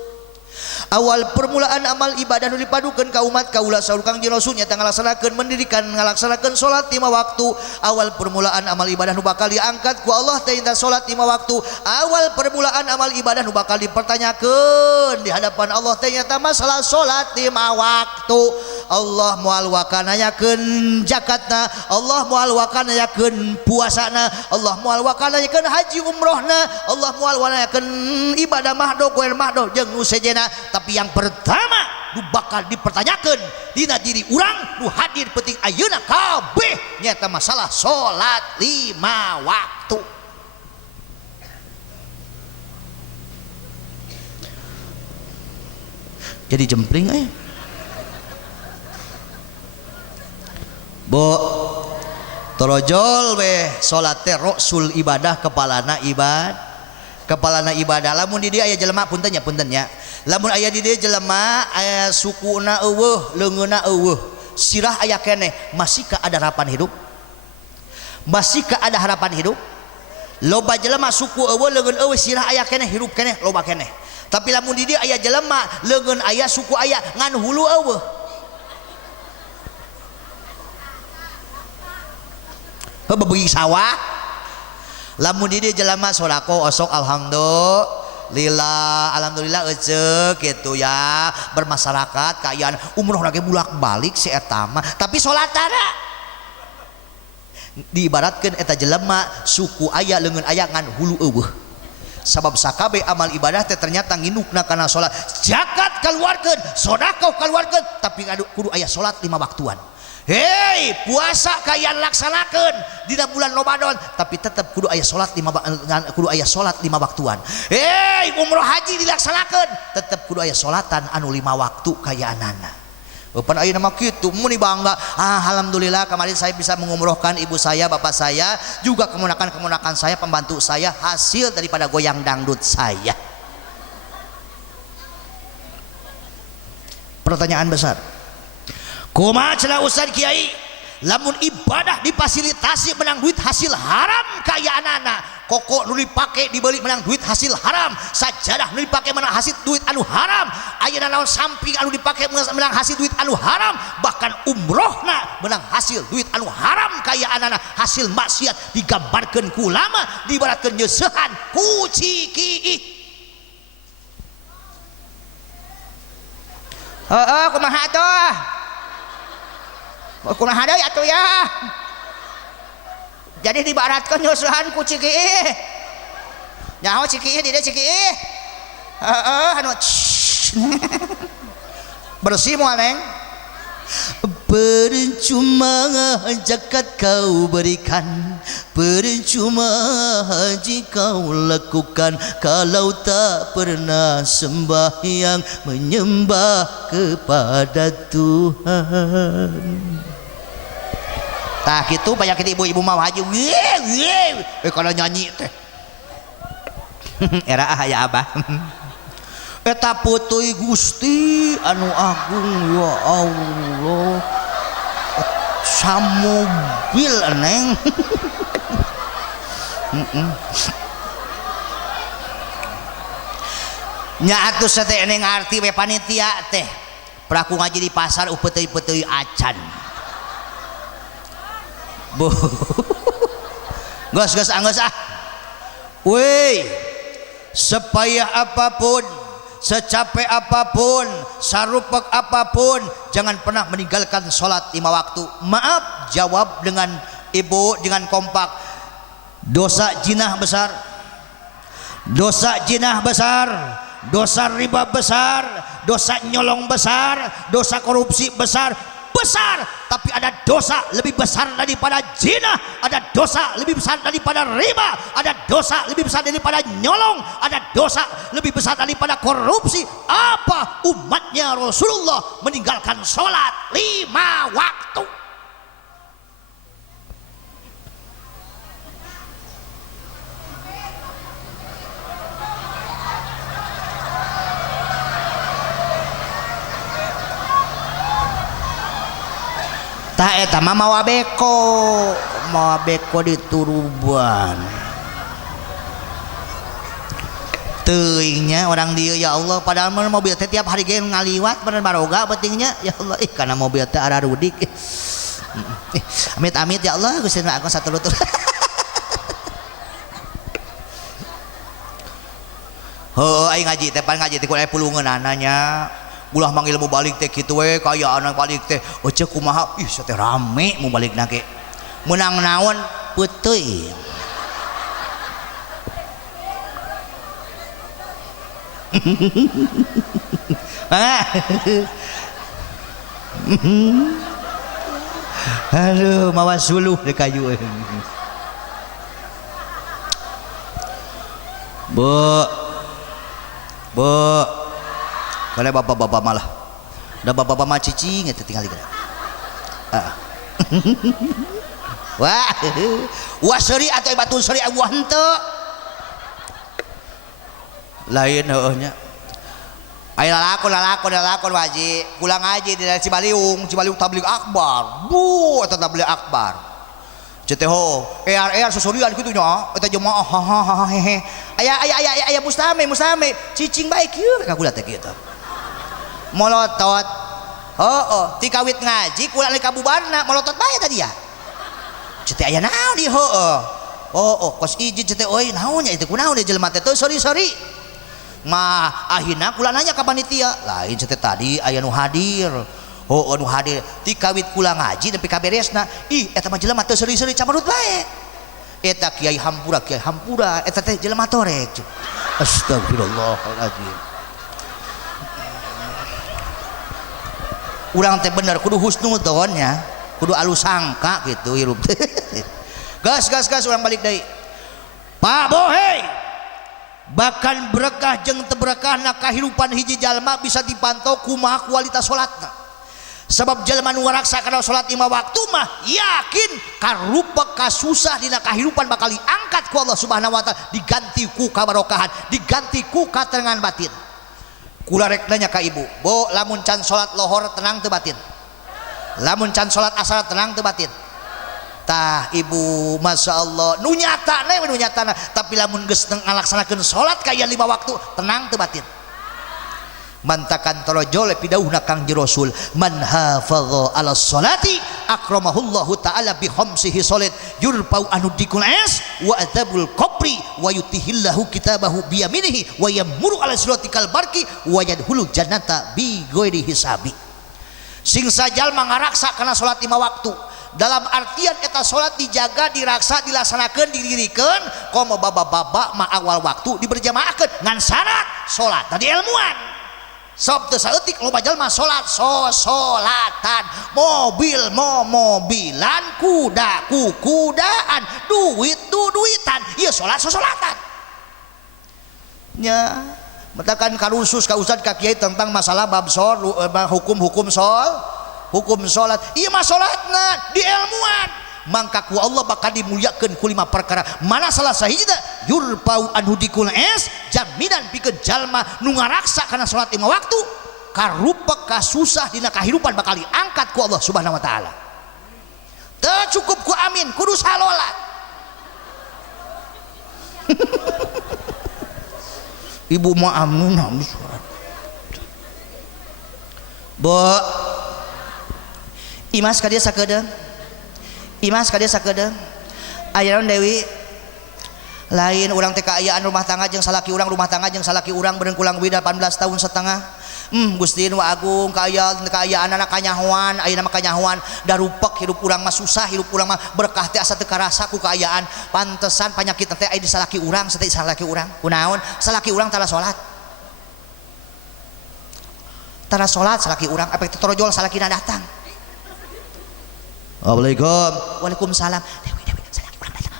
Awal permulaan amal ibadah nu dipadukeun ka umat kaula saur Kangjeng Rasul nya ngalaksanakeun mendirikan ngalaksanakeun salat 5 waktu. Awal permulaan amal ibadah nu bakal diangkat ku Allah teh inta salat 5 waktu. Awal permulaan amal ibadah nu bakal dipertanyakeun di hadapan Allah teh nyata masalah salat 5 waktu. Allah moal wakananyakeun zakatna, Allah moal wakananyakeun puasana, Allah moal wakananyakeun haji umrohna, Allah moal wakananyakeun ibadah mahdoh goer mahdoh jeung nu sejena. Tapi yang pertama nu bakal dipertanyakan dina diri urang nu hadir penting ayeuna kabeh nyata masalah salat 5 waktu. Jadi jempling Bo torojol we salat teh rasul ibadah kepalana ibadah. Lamun di dieu aya jelema punten nya. Lamun aya di dieu jelema aya sukuna eueuh, leungeunna eueuh, sirah aya keneh, masihkah ada harapan hidup? Masihkah ada harapan hidup? Loba jelema suku eueuh, leungeun eueuh, sirah aya keneh, hirup keneh, loba keneh. Tapi lamun di dieu aya jelema, leungeun aya, suku aya, ngan hulu eueuh. Beugi sawah. Lamun di dieu jelema sodako osok alhamdulillah eceuk gitu ya, bermasyarakat kaayaan umroh lagi bulak-balik si eta mah, tapi salatana diibaratkeun eta jelema suku aya leungeun aya ngan hulu eueuh. Sabab sakabe amal ibadah teh ternyata nginukna kana salat. Zakat kaluarkeun, sedekah kaluarkeun, tapi kudu aya salat 5 waktuan. Hei, puasa kayaan laksanakeun dina bulan Ramadan, tapi tetap kudu aya salat 5 waktuan. Hei, umroh haji dilaksanakeun, tetap kudu aya salatan anu 5 waktu kayaanana. Pan ayeuna mah kitu, muni bangga. Alhamdulillah kemarin saya bisa mengumrohkan ibu saya, bapak saya, juga kemunakan saya, pembantu saya, hasil daripada goyang dangdut saya. Pertanyaan besar. Kumaha cenah Ustaz Kiai? lamun ibadah difasilitasi menang duit hasil haram kaya anak-anak koko nu dipake dibeli menang duit hasil haram sajadah nu dipake menang hasil duit anu haram ayeuna naon samping anu dipake menang hasil duit anu haram bahkan umrohna menang hasil duit anu haram kaya anak-anak hasil maksiat digambarkeun ku ulama diibaratkeun nyeusehan ku ciki kumaha atuh kumaha deui atuh ya jadi dibaratkeun nyusuhan ku ciki nyaho ciki di dieu ciki anu bersih moal neng percuma zakat kau berikan percuma haji kau lakukan kalau tak pernah sembahyang menyembah kepada Tuhan. Tah kitu banyak ibu-ibu mau haji kalau nyanyi teh era aya abah eta puteuy Gusti anu agung ya Allah samobil neng nya atuh teh neng arti we panitia teh praku ngaji di pasar upeuteui acan bu geus anggeus weh sepayah apapun secapek apapun sarupek apapun jangan pernah meninggalkan sholat 5 waktu. Maaf jawab dengan ibu dengan kompak dosa jinah besar dosa jinah besar dosa riba besar dosa nyolong besar dosa korupsi besar tapi ada dosa lebih besar daripada zina ada dosa lebih besar daripada riba ada dosa lebih besar daripada nyolong ada dosa lebih besar daripada korupsi apa umatnya Rasulullah meninggalkan sholat 5 waktu. Tak eta mah mawa beko di Turuban teuingnya orang dia ya Allah padahal mobil teh tiap hari ge ngaliwat bener baroga pentingnya ya Allah karena mobil teh ara rudik amit ya Allah Gusti aku satulutur aing ngaji teh pan ngaji teh ku aya pulungeunana nya ulah manggil mau balik teh kitu we kaya anak balik teh cek kumaha ih teh rame mau balik nake menang naon peuteui aduh mawa suluh di kayu bu kalau bapak-bapak malah udah bapak-bapak mah cicing itu tinggal dikira wah seri atau batu seri wah henteu lain heuhnya aya lalakon waji pulang ngaji di Cibaliung tabligh akbar bu eta tabligh akbar ceteho er susurian kitu nya eta jemaah hahaha aya mustame cicing baik ieu kagulat teh kitu molotot ti kawit ngaji kula li kabubarna molotot bae tadi ya cete aya naon di kos iji cete euy naon nya itu kunaon di jelema teh teu sorry mah akhirna kula nanya ka panitia lain cete tadi aya nu hadir nu hadir ti kawit kula ngaji nepi ka beresna ih eta mah jelema teu sorry camarut bae eta kiai hampura eta teh jelema torek astagfirullahaladzim urang teh bener kudu husnudonnya kudu alus sangka gitu hirup gas urang balik deui Pak Bohei bahkan berkah jeung teu berkahna kahirupan hiji jalma bisa dipantau kumaha kualitas salatna sebab jalma nu ngaraksa kana salat 5 waktu mah yakin karupa kasusah dina kahirupan bakal diangkat ku Allah Subhanahu wa taala diganti ku kabarokahan diganti ku katenangan batin. Kula rek nanya ka ibu, bo lamun can salat lohor tenang teu batin? lamun can salat asar tenang teu batin tah ibu masya Allah nu nyata tapi lamun geus ngalaksanakeun salat kaya 5 waktu tenang teu batin mantakan torojol pidauhna Kangjeng Rasul man hafadha ala sholati akramahullahu ta'ala bi khamsihi sholat yurfau anu dikul es wa adzabul qabri wa yutihillahu kitabahu bi yaminihi wa yamuru ala siratikal barki wa yadkhulu jannata bi ghairi hisabi. Sing sajal mangaraksa kana salat 5 waktu dalam artian eta salat dijaga diraksa dilaksanakeun didirikeun komo baba-baba ma awal waktu diberjamaahkeun ngan syarat salat tadi ilmuan sob teu saeutik loba jalma salat solatan mobilan kuda kudaan duitan ieu salat solatan nya metakan karusus ka ustad ka kiai tentang masalah bab hukum salat ieu mah salatna di ilmuan mangka ku Allah bakal dimuliakeun ku 5 perkara mana salah sahihna yurpau anhu dikul es jaminan pikeun jalma nu ngaraksa kana salat 5 waktu karupa kasusah dina kahirupan bakal diangkat ku Allah subhanahu wa ta'ala teu cukup ku amin kudu salolat ibu mau amin bo imas ka dia sakedeung Imas ka dia sakedeung aya naon Dewi lain urang teh kaayaan rumah tangga jeung salaki urang rumah tangga jeung salaki urang beureung kulang beda 18 tahun setengah Gusti Nu Agung kaayaan anak kanyahoan ayeuna mah kanyahoan da rupek hidup urang mah susah hidup urang mah berkah teh asa teu karasa ku kaayaan pantesan panyakit teh aya di salaki urang sateuy salaki urang kunaon salaki urang tara salat salaki urang apek teh torojol salakina datang Assalamualaikum. Waalaikumsalam. Dewi salaki urang datang.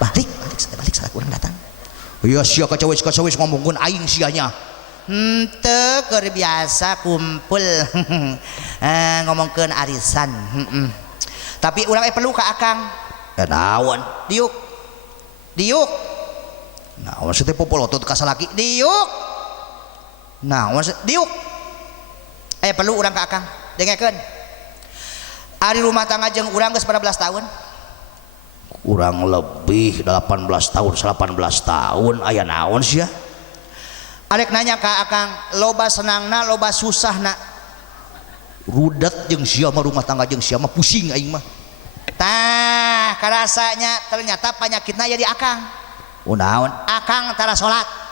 Balik salaki urang datang. Ya sia kacawis ngomongkeun aing sianya. Teu keur biasa kumpul. Ngomongkeun arisan. Tapi urang perlu ka Akang. Naon? Diuk. Naon teh popolotot ka salaki? Diuk. Naon diuk. Perlu urang ka Akang. Dengekeun. Ari rumah tangga jeung urang geus 14 tahun kurang lebih 18 tahun 18 tahun aya naon sia arek nanya ka Akang loba senangna loba susahna rudat jeung sia mah rumah tangga jeung sia mah pusing aing mah tah karasanya ternyata penyakitna ya di Akang naon Akang tara salat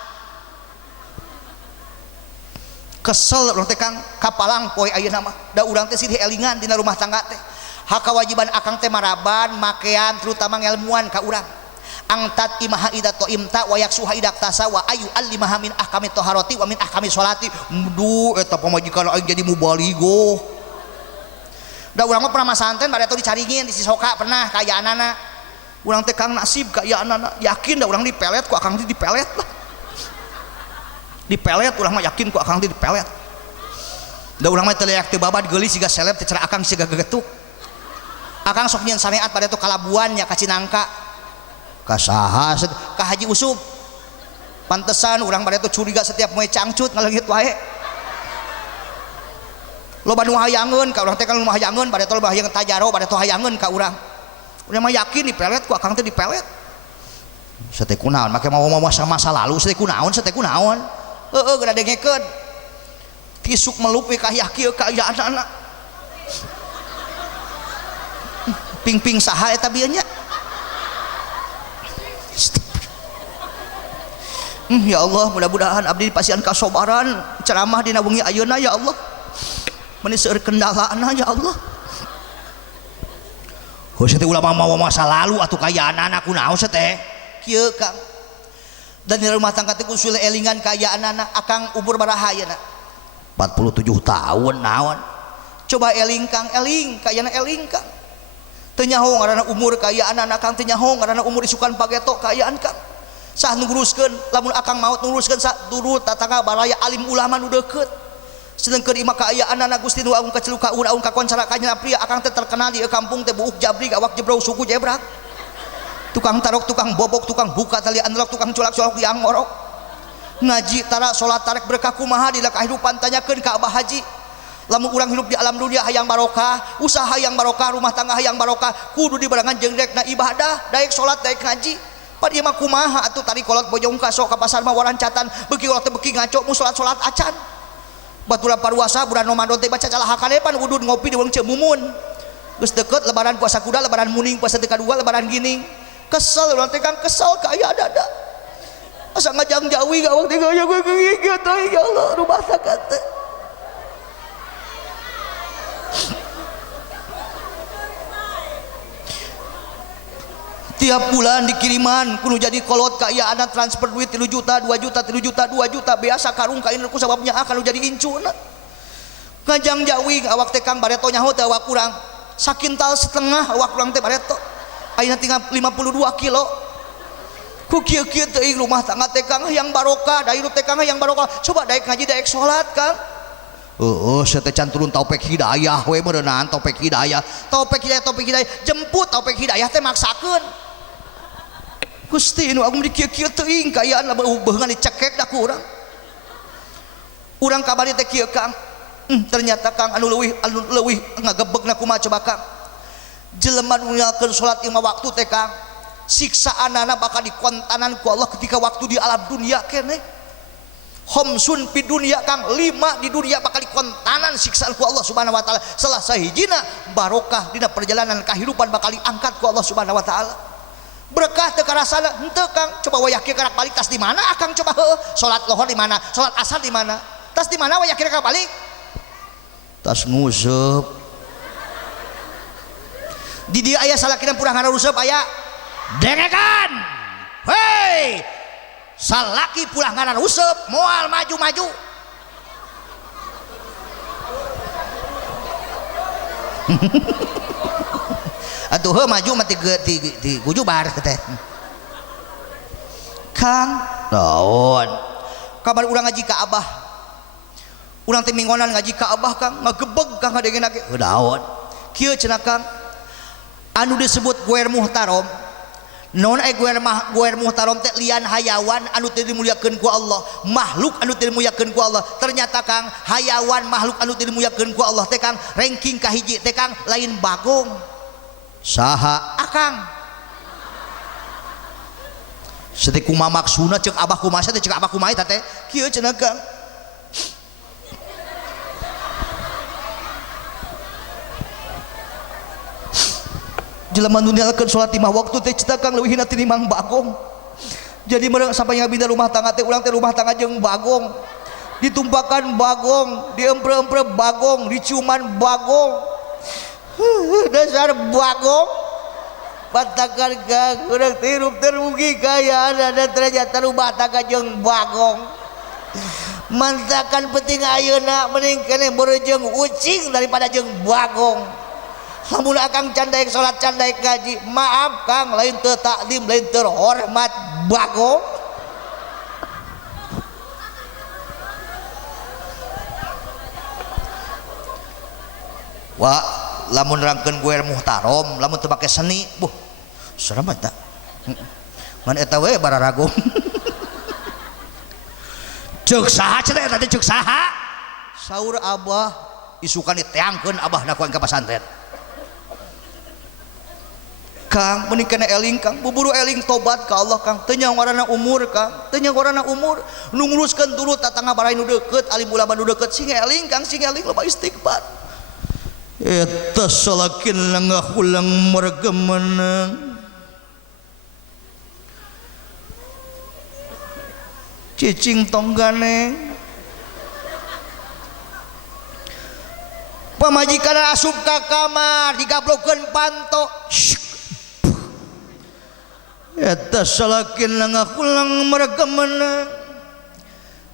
kesel urang teh Kang kapalang poe ayeuna mah da urang teh silih elingan dina rumah tangga teh hakawajiban Akang teh maraban makean terutama ngelmuan ka urang angtat imaha idato imta wa yaksuha idak tasa wa ayu allimaha min ahkami taharati wa min ahkami sholati mudu eta pamajikan aing jadi mubaligo da urang mah pernah masanten bade atuh dicaringin di Sisoka pernah kayaanana urang teh Kang nasib kayaanana yakin da urang dipelet ku Akang teh dipelet lah dipelet urang mah yakin ku Akang teh dipelet da urang mah teu leak teu babad geulis siga seleb teh cara Akang siga gegetuk Akang sok nyieun saneat pada itu kalabuan nya ka Cinangka ka saha ka Haji Usub pantesan urang pada itu curiga setiap moe cangcut ngaleungit wae loba nu hayangeun ka urang teh kan nu hayangeun pada itu loba hayang tajaro pada itu hayangeun ka urang urang mah yakin dipelet ku Akang teh dipelet sateu kunaon make mau masa lalu sateu kunaon geura dengekeun tisuk melupi ka yakieu ka ayaanana ping saha eta bieu nya ya Allah mudah-mudahan abdi dipasihan kasobaran ceramah dina wengi ayeuna ya Allah meuni seueur kendalaana ya Allah heuh teh ulama mau masa lalu atuh kayaanana kunaon teh kieu Kang dan di rumah tangga teh usul elingan kayaanana Akang umur baraha ayeuna 47 tahun naon coba eling Kang eling kayana eling Kang teu nyaho ngaranna umur kayaanana Kang teu nyaho ngaranna umur isukan pageto kayaan Kang sah nuruskeun lamun Akang maot nuruskeun sadurut tatangga balaya alim ulama nu deukeut sedengkeun imah kaayaanana Gusti Nu Agung kaceluka unaung kakoncara kanyana pria Akang teh terkenal di kampung teh buuk jabrik awak jebrau suku jebrak tukang tarok tukang bobok tukang buka tali androk tukang colak-colok di angorok ngaji tara salat tarek berkah kumaha dina kahidupan tanyakeun ka Abah Haji lamun urang hidup di alam dunia hayang barokah, usaha hayang barokah, rumah tangga hayang barokah, kudu dibarengan jeung daekna ibadah, daek salat, daek ngaji. Padi mah kumaha atuh tari kolot bojong kasok ka pasar mah warancatan, beuki kolot teh beuki ngaco mu salat acan. Baturan paruasa bulan Ramadan teh baca calaha kanepan udun ngopi di warung Cemumun. Geus deukeut lebaran puasa kuda, lebaran muning puasa teu kadua, lebaran gining. Kesel urang teh Kang, kesel ka aya dada. Asa ngajang jawi gawang teh aya gue gigit ya Allah rumah tangga teh. Tiap bulan dikiriman kudu jadi kolot kaya anak transfer duit 3 juta 2 juta 3 juta 2 juta biasa karung kain ku sababnya akan jadi incuna ngajang jawing awak teh Kang bareto nyaho teh awak kurang sakintal setengah awak kurang teh bareto ayeuna tinggal 52 kilo ku kieu-kieu teuing rumah tangga teh Kang yang barokah da hirup teh Kang yang barokah coba daek ngaji daek salat Kang. Saya teh can turun taufik hidayah we meureunaan taufik hidayah jemput taufik hidayah teh maksakeun Gusti nu agung di kieu-kieu teuing kayaan beungan dicekek da ku urang kabari teh kieu Kang ternyata Kang anu leuwih ngagebegna kumaha coba Kang jelema nu ninggalkeun salat 5 waktu teh Kang siksaanana bakal dikontanan ku Allah ketika waktu di alam dunia keneh homsun pi dunia Kang 5 di dunia bakal dikontanan siksaan ku Allah subhanahu wa ta'ala salah sahijina barokah dina perjalanan kehidupan bakal diangkat ku Allah subhanahu wa ta'ala berkah teu karasana henteu Kang coba wayah kieu karak balik tas di mana akang coba heueuh salat lohor di mana salat asar di mana tas di mana wayah kieu karak balik tas nguseup di dieu aya salakina purang ngaruseup aya dengekan hei salaki pulang ngaran useup moal maju-maju atuh heuh maju mah ti gujubar teh Kang naon kabar urang ngaji ka Abah urang teh mingonan ngaji ka Abah Kang ngagebeg Kang ngadengeuna ge naon kieu cenah Kang anu disebut guer muhtarom non guer muhtarom teh lian hayawan anu teu dimuliakeun ku Allah makhluk anu teu dimuliakeun ku Allah ternyata Kang hayawan makhluk anu teu dimuliakeun ku Allah teh Kang ranking kahiji teh Kang lain bagong saha akang setik kumaha maksudna ceuk Abah kumaha teh ceuk Abah kumaha eta teh kieu cenah Kang jelema nu ninggalkeun salat 5 waktu teh cenah Kang leuwihna ti limang bagong jadi meurang sampai ngabina rumah tangga teh urang teh rumah tangga jeung bagong ditumpakan bagong diemprem-emprem bagong diciuman bagong dasar bagong patakan Kang urang tirup terugi kaya ada ternyata rumah tangga jeung bagong mantakan penting ayeuna mending keneh beureujeung ucing daripada jeung bagong lamun akang can daek salat can daek ngaji maaf Kang lain teu taklim lain teu hormat bagong wah lamun rangkeun guer muhtarom lamun teu make seni buh serem eta man eta we bararagung ceuk saha cenah eta teh ceuk saha saur Abah isukan diteangkeun Abahna ku ka pasantren Kang mending kena eling Kang buburu eling tobat ka Allah Kang teu nyaho ngaranna umur Kang teu nyaho ngaranna umur nu nguruskeun turut tatangga barahi nu deukeut alim ulama nu deukeut sing eling Kang sing eling loba istighfar eta salakin langahulang margemenang cicing tonggane pamajikan asup ka kamar digablokeun panto eta salakin langahulang margemenang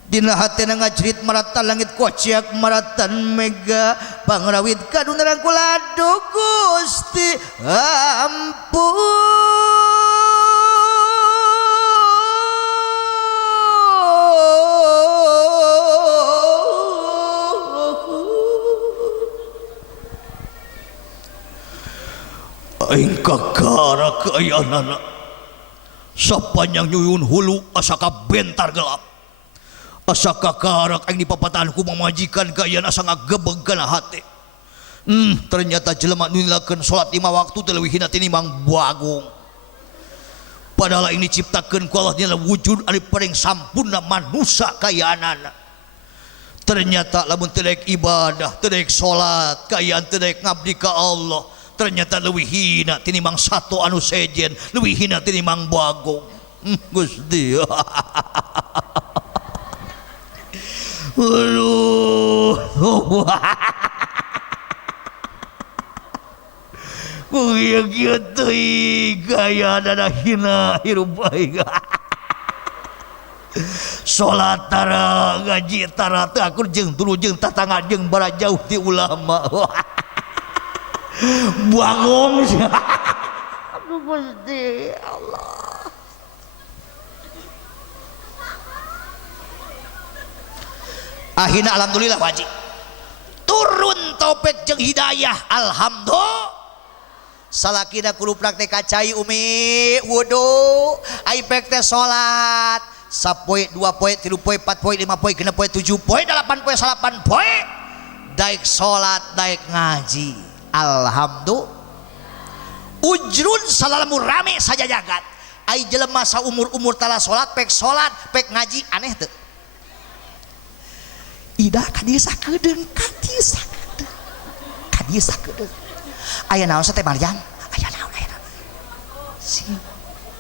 dina hatena ngajrit maratan langit kociak maratan mega pangrawit kadunaran kula aduh Gusti ampun aing kakara keayanana sapanjang nyuyun hulu asa ka bentar gelap asa kakarak aing dipapatahan ku mamajikan kayan asa ngagebeg kana hate. Ternyata jelema nu nilakeun salat 5 waktu teu leuwih hina tinimbang bagong. Padahal ini diciptakeun ku Allah nya wujud ari paling sampurna manusia kayaanana. Ternyata lamun teu daek ibadah, teu daek salat, kayaan teu daek ngabdi ka Allah, ternyata leuwih hina tinimbang sato anu sejen, leuwih hina tinimbang bagong. Gusti. Aduh. Kuya teuing kayaanana hina hirup aing. Salat tara, ngaji tara, teu akur jeung tulu jeung tatangga jeung bara jauh ti ulama. Bagong. Aduh Gusti Allah. Akhirnya alhamdulillah Haji turun taufik jeung hidayah, alhamdulillah. Salakina kudu praktek kacai umi wudu ai praktek salat 1 poe 2 poe 3 poe 4 poe 5 poe 6 poe 7 poe 8 poe 8 poe daek salat daek ngaji, alhamdulillah. Ujrun salalamu rame saja jagat ai jelema saumur-umur tala salat pek ngaji aneh teu? Ida kadieu sakedeung aya naon teh Maryam, aya naon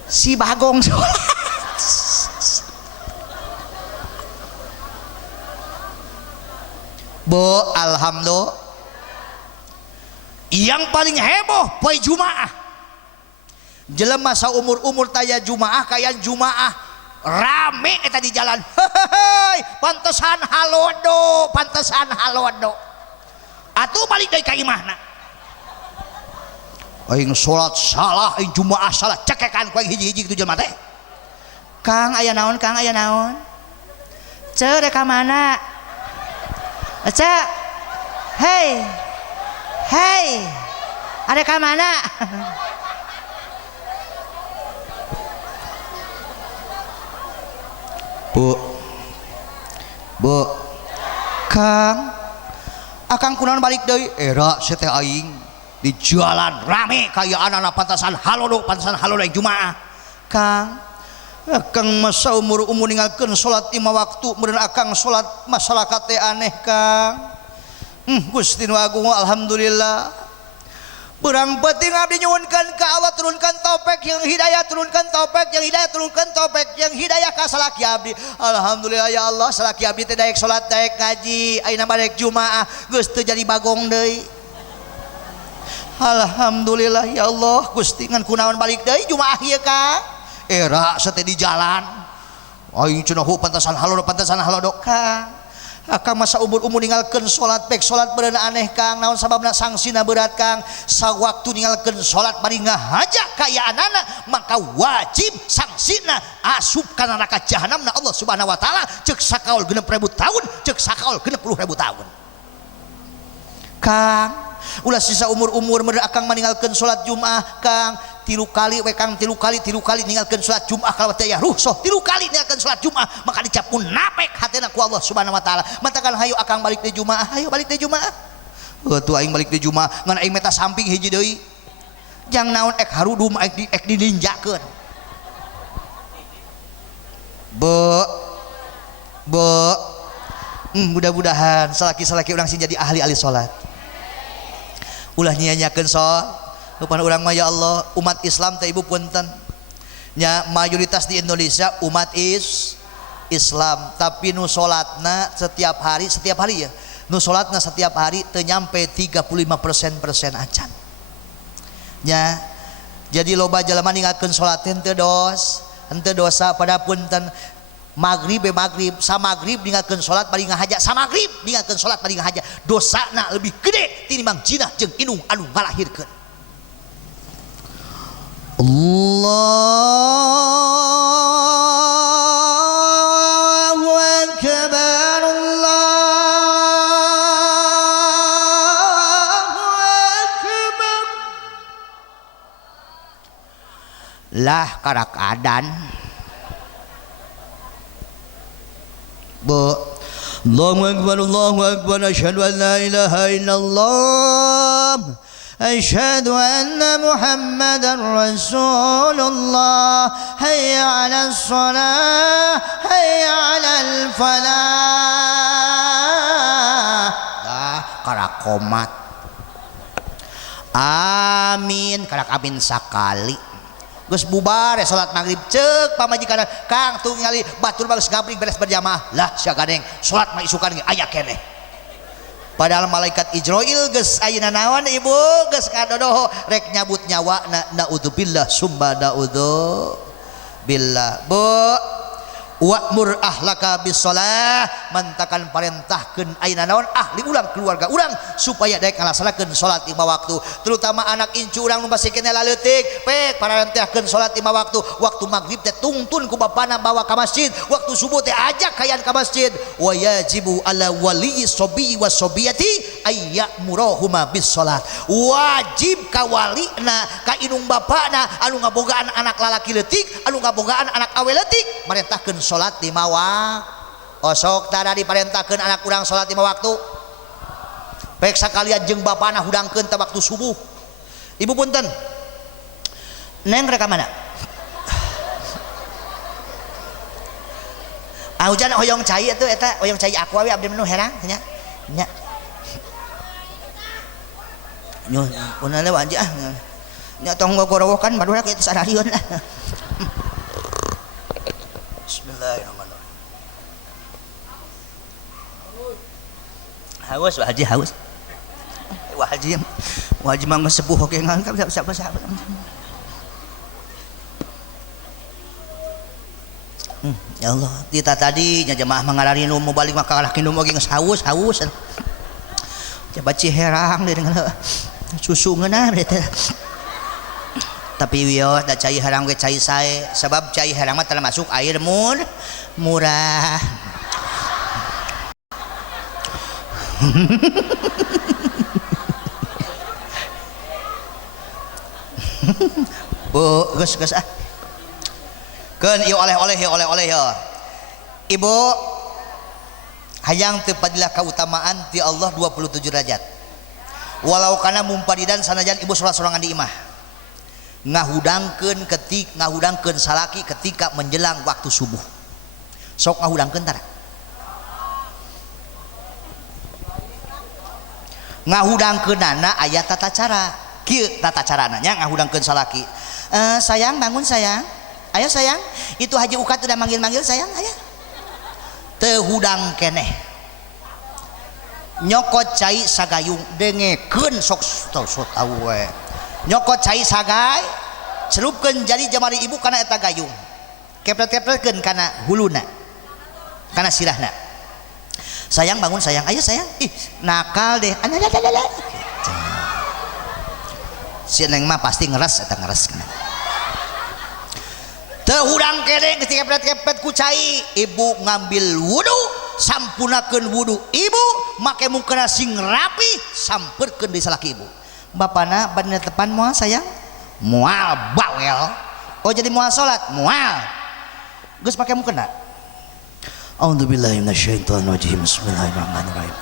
si bagong salat. Bo alhamdulillah. Yang paling heboh poe Jumaah, jelema saumur-umur taya Jumaah kayak Jumaah rame eta di jalan. Hei, pantesan halodo atuh balik deui ka imahna. Aing salat salah, aing Jumaah salah, cekekan ku hiji-hiji kitu jelema teh. Kang aya naon, Ceu rek ka mana? Ceu. Hei. Ada ka mana? Bu. Kang. Akang kunaon balik deui? Era saya teh aing di jalan rame kaya anak pantasan halodo yang Jumaah. Kang masa umur ninggalkeun salat 5 waktu meureun akang salat masyarakat teh aneh Kang. Gusti nu agung alhamdulillah. Berang penting abdi nyuwunkeun ka Allah turunkan taufik yang hidayah, turunkan taufik yang hidayah ka salaki abdi. Alhamdulillah ya Allah, salaki abdi teh daek salat daek ngaji ayeuna daek Jumaah geus teu jadi bagong deui. Alhamdulillah ya Allah, Gusti ngan kunaon balik deui Jumaah ieu Kang? Era sete di jalan. Aing cenah pantasan halodo Kang. Akang masa umur ninggalkeun salat pek salat beureun aneh Kang, naon sababna sangsina berat Kang. Sawaktu ninggalkeun salat bari ngahaja kayaanana maka wajib sangsina asup kana neraka jahanamna Allah Subhanahu wa taala ceuk sakaul 60.000 tahun, ceuk sakaul 60.000 tahun. Kang, ulah sisa umur meureun akang maninggalkeun salat Jumaah Kang. 3 kali ninggalkeun salat Jumaah kalau teh ya rusuh 3 kali ninggalkeun salat Jumaah maka dicap munafik hatena ku Allah Subhanahu wa taala. Matakan hayu akang balik di Jumaah, hayu balik di Jumaah. Tuh aing balik di Jumaah ngan aing meta samping hiji deui. Jang naon ek harudum ek dilinjakeun. Mudah-mudahan salaki-salaki urang sing jadi ahli salat. Ulah nyanyakeun salat. Kepada orang mah ya Allah, umat Islam teh ibu punten nya mayoritas di Indonesia umat Islam, tapi nu salatna setiap hari ya, nu salatna setiap hari teu nyampe 35% acan nya. Jadi loba jalema ninggalkeun salat teu dosa pada punten. Maghrib sa maghrib ninggalkeun salat bari ngahaja, sa maghrib ninggalkeun salat bari ngahaja, dosana lebih gede tinimbang jinah jeung inung anu ngalahirkeun. Allahu Akbar, Allahu Akbar. Lah karak adan Bu. Allahu akbar asyhadu an la ilaha illallah asyhadu anna muhammadar rasulullah hayya 'alas shalah hayya 'alal falah. Karak komat. Amin, karak amin sakali. Geus bubar salat maghrib ceuk pamajikan Kang tuh ningali batur bagus gabring beres berjamaah lah sia gadeng salat mah isukan ge aya keneh. Padahal malaikat Ijroil geus ayeuna naon ibu geus kadodoho rek nyabut nyawana naudzubillah summa naudzubillah. Bu wa'mur ahlaka bisolah mantakan parentahkeun ayeuna naon ahli ulang keluarga urang supaya daek ngalaksanakeun salat 5 waktu terutama anak incu urang nu masih keneh laleutik pek parentahkeun salat 5 waktu waktu maghrib teh tungtun ku bapana bawa ka masjid waktu subuh teh ajak kayan ka masjid wa yajibu ala wali sobi wa sobiyati ayyamurahuma bisolat wajib ka walina ka indung bapana anu ngabogaan anak lalaki leutik anu ngabogaan anak awe leutik marentahkeun salat 5 waktu. Osok tada diparentahkeun anak urang salat 5 waktu. Pek sakalian jeung bapana hudangkeun teh waktu subuh. Ibu punten. Neng rek mana? Hujan hoyong cai atuh eta hoyong cai aku we abdi menu herang nya. Nya. Nyo punna le wanja ah. Nya tong gogorowokan barudak kitu sarariun lah. Bismillahirrahmanirrahim. Haus Wah Haji haus. Wah Haji mah sepuh oke ngangkat siapa. Ya Allah, kita tadi nya jemaah mangararinu mau balik maka kalah kinum oge geus haus. Coba ciherang deui dengan susu ngeunah teh. Tapi wios da cai harang ge cai sae sebab cai harang mah termasuk air murah. Bu geus ah. Keun ieu oleh-oleh ya. Ibu hayang teu padilah kautamaan ti Allah 27 derajat. Walau kana mumpadidan sanajan ibu salat sorangan di imah. Ngahudangkeun salaki ketika menjelang waktu subuh. Sok ngahudangkeun tara. Ngahudangkeunana aya tata cara. Kieu tata carana nya ngahudangkeun salaki. Sayang bangun sayang. Ayo sayang, itu Haji Ukat udah manggil-manggil sayang, ayo. Teu hudang keneh. Nyokot cai sagayung dengekeun sok tahu we. Nyokot cai sagai celupkeun jadi jamari ibu kana eta gayung kepret-kepretkeun kana huluna kana sirahna. Sayang bangun sayang, ayo sayang, ih nakal deh, si neng mah pasti ngeres eta ngeres kana teu hudang keneh geus kepret-kepret ku cai ibu ngambil wudu sampunakeun wudu ibu make mukena sing rapi sampeurkeun di salaki ibu. Bapana badina tepan moal sayang moal bawel oh jadi moal salat moal geus pake mukena. A'udzubillahi minasyaitonir rajim. Bismillahirrahmanirrahim.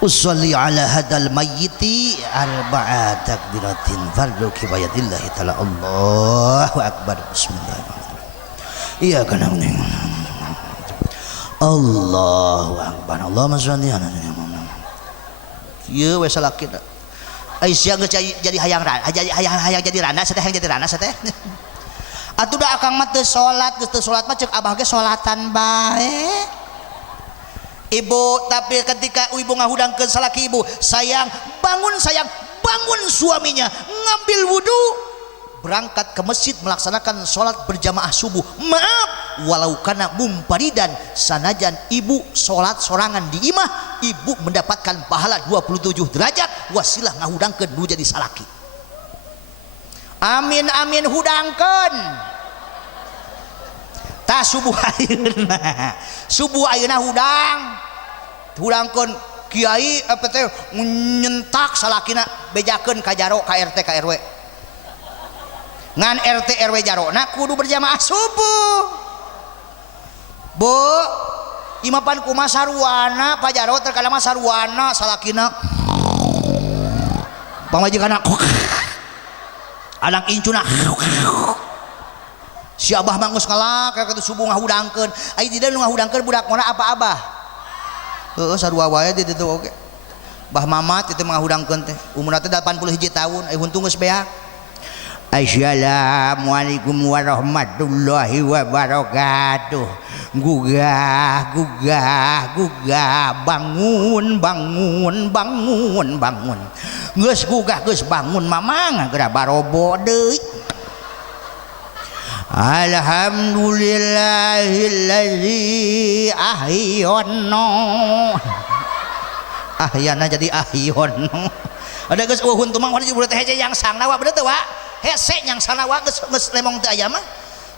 Usolli ala hadal mayyiti arba'a takbiratin fardu kifayatillahi ta'ala. Allahu akbar. Bismillahirrahmanirrahim. Iya kana Allahu akbar. Allahumma shalli ala Muhammad. Ieu we salaki Aisyah geus jadi hayang jadi rana sateh hayang jadi rana sateh. Atuh da akang mah teu salat geus teu salat mah ceuk abah ge salatan bae. Ibu tapi ketika ibu ngahudangkeun salaki ibu, sayang bangun suaminya ngambil wudu berangkat ke masjid melaksanakan sholat berjamaah subuh. Maaf walau kana mumparidan sanajan ibu sholat sorangan di imah ibu mendapatkan pahala 27 derajat wasilah ngahudangkeun nu jadi salaki. Amin amin hudangkeun ta subuh ayeuna hudangkeun kiai apa teh nyentak salakina bejakeun ka jaro ka RT ka RW ngan RT RW jaro na kudu berjamaah subuh. Bu imapan ku masarwana pajaro terkadang masarwana salakina pamajikana anak incuna si abah mah geus ngalak ka subuh ngahudangkeun ai tidak ngahudangkeun budak mana apa abah heuh sarua wae di ditu oge bah mamat itu ngahudangkeun teh umurna teh 81 tahun ai huntung geus beak. Assalamualaikum warahmatullahi wabarakatuh. Gugah bangun geus gugah geus bangun mamang geura barobo deui. Alhamdulillahilladzi ahyana ahyana jadi ahyono ada geus uhun tuh mah urang teh hece yang sangna wa bener teh wa hese yang sanawa geus lemong teh aya mah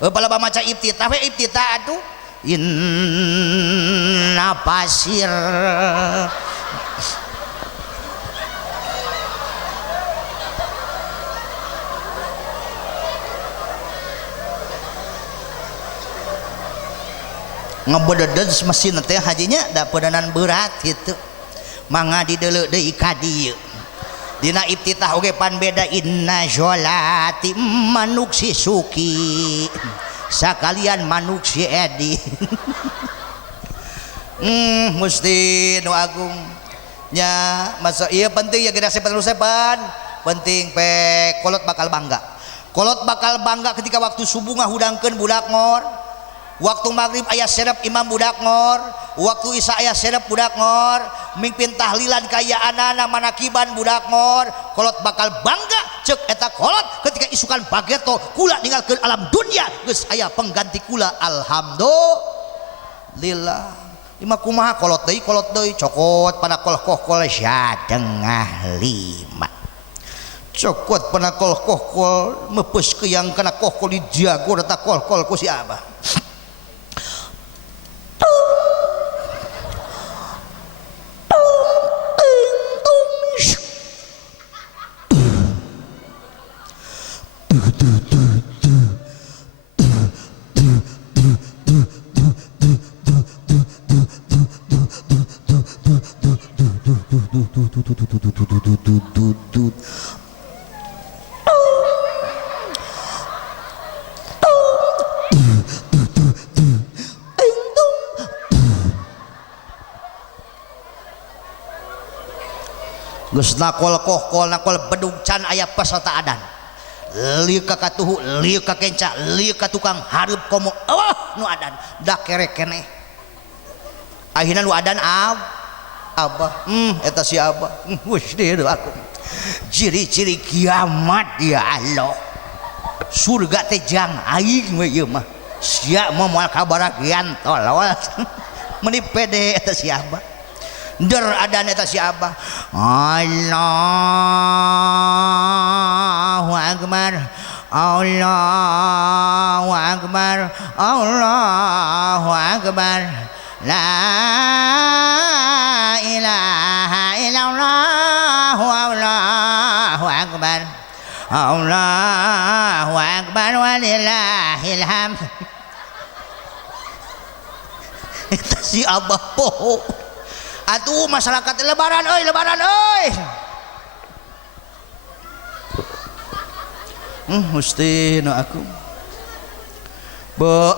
bala maca iftitah we iftitah atuh inna pasir ngebededet mesin teh hajinya da peudanan berat gitu mangga dideuleu deui ka dieu dina iftitah oge pan beda inna sholati manuk si Suki sakalian manuk si Edi Musti nu agung nya masa iya penting ya generasi penerusan penting pe kolot bakal bangga ketika waktu subuh ngahudangkeun budak ngor waktu maghrib ayah serep imam budak ngor waktu isya ayah serep budak ngor mimpin tahlilan kaya anak manakiban budak ngor kolot bakal bangga cek eta kolot ketika isukan bageto kula ninggalkeun alam dunia geus aya pengganti kula alhamdulillah lima kumaha kolot deui cokot pana kol sadengah 5 cokot pana kol mepes ke yang kana kol dijago eta kol ku si abah geus nakol bedug can aya peserta adan lieu ka katuhu lieu ka kenca lieu ka tukang hareup komo nu adan da kerek keneh akhirna nu adan abah eta si abah Gusti aku ciri-ciri kiamat ya Allah surga teh jang aing we ieu mah sia moal kabaragian tolol meuni pede eta si abah der adan eta si abah Allahu akbar Allahu akbar Allahu akbar la ilaha illallah Allahu akbar Allahu akbar walillahil hamd eta si abah poho atuh masyarakat lebaran euy Gusti nu aku bo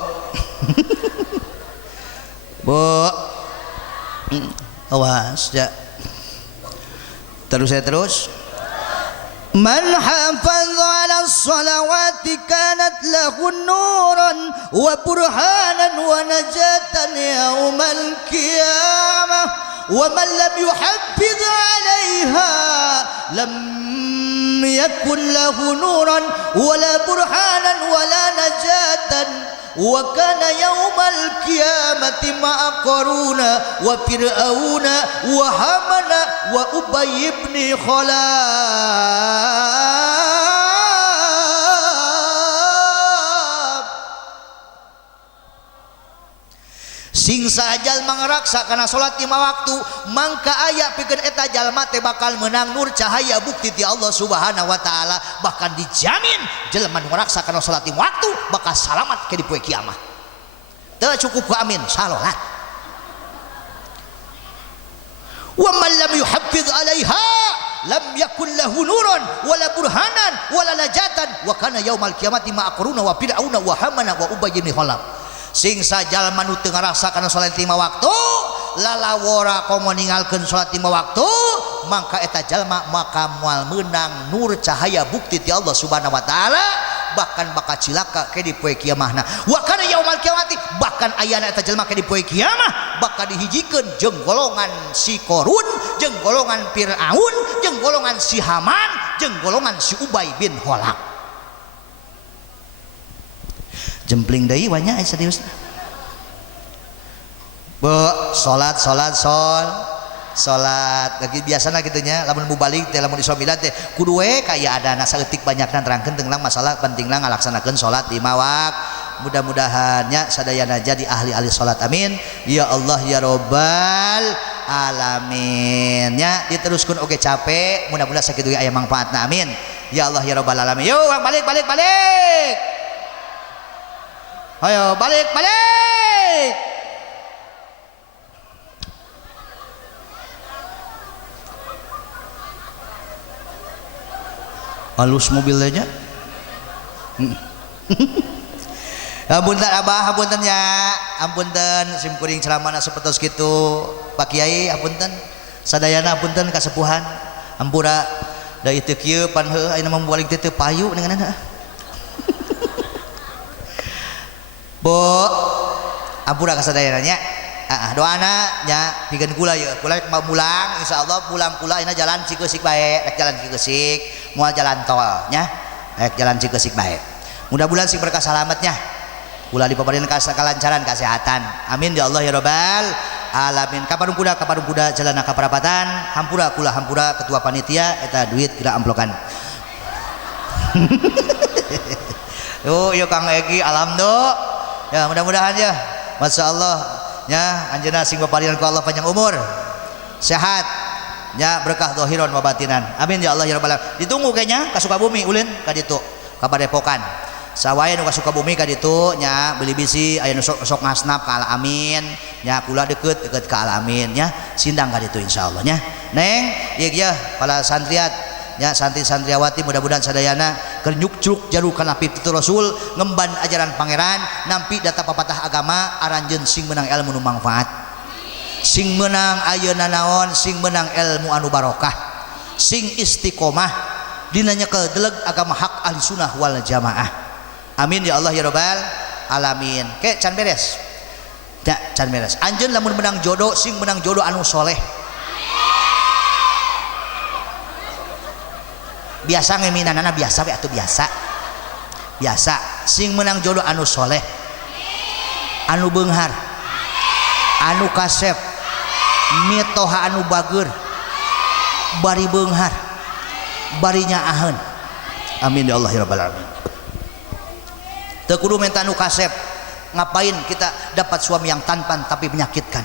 awas ya terus man hafadha ala sholawati kanat lahu nuran wa burhanan wa najatan yaumal qiyamah wa man lam yuhaffidh alaiha lam yakun lahu nuran wala burhanan wala najatan wa kana yaumal qiyamati ma'a qaruna wa fir'auna wa hamana wa ubay ibn khalaf sing sajal mangraksa kana salat 5 waktu mangka aya pikeun eta jalma teh bakal menang nur cahaya bukti ti Allah Subhanahu wa taala bahkan dijamin jelema nu ngraksa kana salat 5 waktu bakal salamat ke di poe kiamat teu cukup ku amin salat Wa man lam yuhaffiz 'alaiha lam yakun lahu nurun wala burhanan wala najatan wa kana yaumal kiamati ma'aqruna wa fir'auna wa hamana wa ubay bin khalaf. Sing sajalma nu teu ngarasakan salat 5 waktu lalawora komo ninggalkeun salat 5 waktu maka eta jalma maka moal meunang nur cahaya bukti ti Allah Subhanahu wa taala bahkan bakal cilaka ke di poe kiamahna. Wa kana yaumal kiamati bahkan ayana eta jalma ke di poe kiamah bakal dihijikeun jeung golongan si Korun, jeung golongan Firaun, jeung golongan si Haman, jeung golongan si Ubay bin Khalaf. Jempling deui wanya serius. Salat biasana gitunya lamun mubalik teh lamun isomilat teh kudu we kaya adana saeutik banyakna terangkeun tentang masalah pentingna ngalaksanakeun salat 5 waktu. Mudah-mudahan nya sadayana jadi ahli-ahli salat amin ya Allah ya Rabbal alamin. Nya diteruskeun oge capek mudah-mudahan sakitu aya manfaatna amin ya Allah ya Rabbal alamin. Yo balik ayo balik halus mobilnya. Apunten Abah, apunten ya, apunten sim kuring ceramana sapertos kitu Pak Kiai, apunten sadayana apunten kasepuhan ampura da ieu kieu pan heuh ayeuna membualik teh teu payu nenganna. Bo ampura ka sadayana nya. Doana nya pikeun kula ye, kula mau pulang insyaallah pulang kula ayeuna jalan Cikeusik bae, rek jalan Cikeusik, moal jalan tol nya. Rek jalan Cikeusik bae. Mudah-mudahan sing berkah salametnya. Kula dipaparin kalancaran kesehatan. Amin ya Allah ya Rabbal alamin. Kaparung kuda jalana ka perapatan, hampura kula hampura ketua panitia eta duit kira amplokan. Yo Kang Egi alhamdulillah. Ya mudah-mudahan ya. Masyaallah. Ya anjeunna sing paparian ku Allah panjang umur sehat nya berkah zahiran wa batinan amin ya Allah ya rabbal alamin. Ditunggu kayaknya ka Sukabumi ulin ka ditu ka Padepokan sawaye nu ka Sukabumi ka ditu nya beli bisi aya nu sok ngasnap ka Al Amin nya kula deket ka Al Amin nya sindang ka ditu insyaallah nya neng ieu para santriat nya santri-santriawati mudah-mudahan sadayana keur nyukcuk jaru kana pitutur Rasul ngemban ajaran pangeran nampi data papatah agama aranjeun sing menang ilmu nu manfaat sing menang ayeuna naon sing menang ilmu anu barokah sing istiqomah dina nyekel deleg agama hak ahli sunnah wal jamaah amin ya Allah ya rabbal alamin. Ke can beres ya can beres anjeun lamun menang jodoh sing menang jodoh anu soleh biasa ngeminanana biasa atuh biasa sing menang jodoh anu soleh anu beunghar anu kasep mitoha anu bager bari beunghar bari nyaaheun amin ya Allah ya rabbal alamin. Teu kudu minta anu kasep ngapain kita dapat suami yang tampan tapi menyakitkan.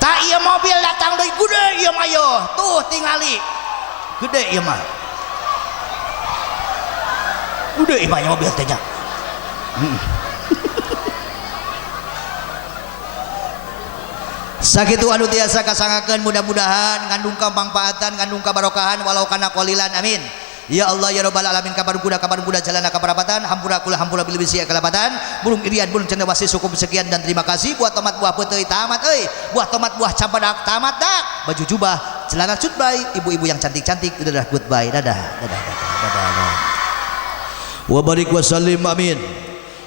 Tak ieu mobil datang deui gede ieu mah yo tuh tingali gede ieu mah gede ieu mah mobil teh nya. Sakitu anu tiasa kasangakeun mudah-mudahan ngandung kamanfaatan ngandung kabarokahan walau kana qalilan amin ya Allah ya rabbal alamin. Kabar kuda jalana ka perapatan hampura kula hampura bil bisi kelapatan burung irian burung cendrawasih cukup sekian dan terima kasih buat tomat buah peuteuy tamat euy buah tomat buah campadak tamat dak baju jubah celana cut bae ibu-ibu yang cantik-cantik udah goodbye dadah wa barik wa sallim amin.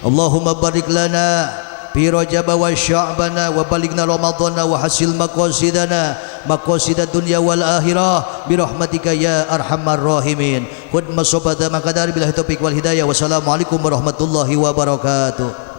Allahumma barik lana fi Rajab wa Sya'bana wa balighna Ramadhana wa hasil maqasidana maqasidad dunya wal akhirah bi rahmatika ya arhamar rahimin. Qad masobata maqdar billahi taufiq wal hidayah. Wassalamualaikum warahmatullahi wabarakatuh.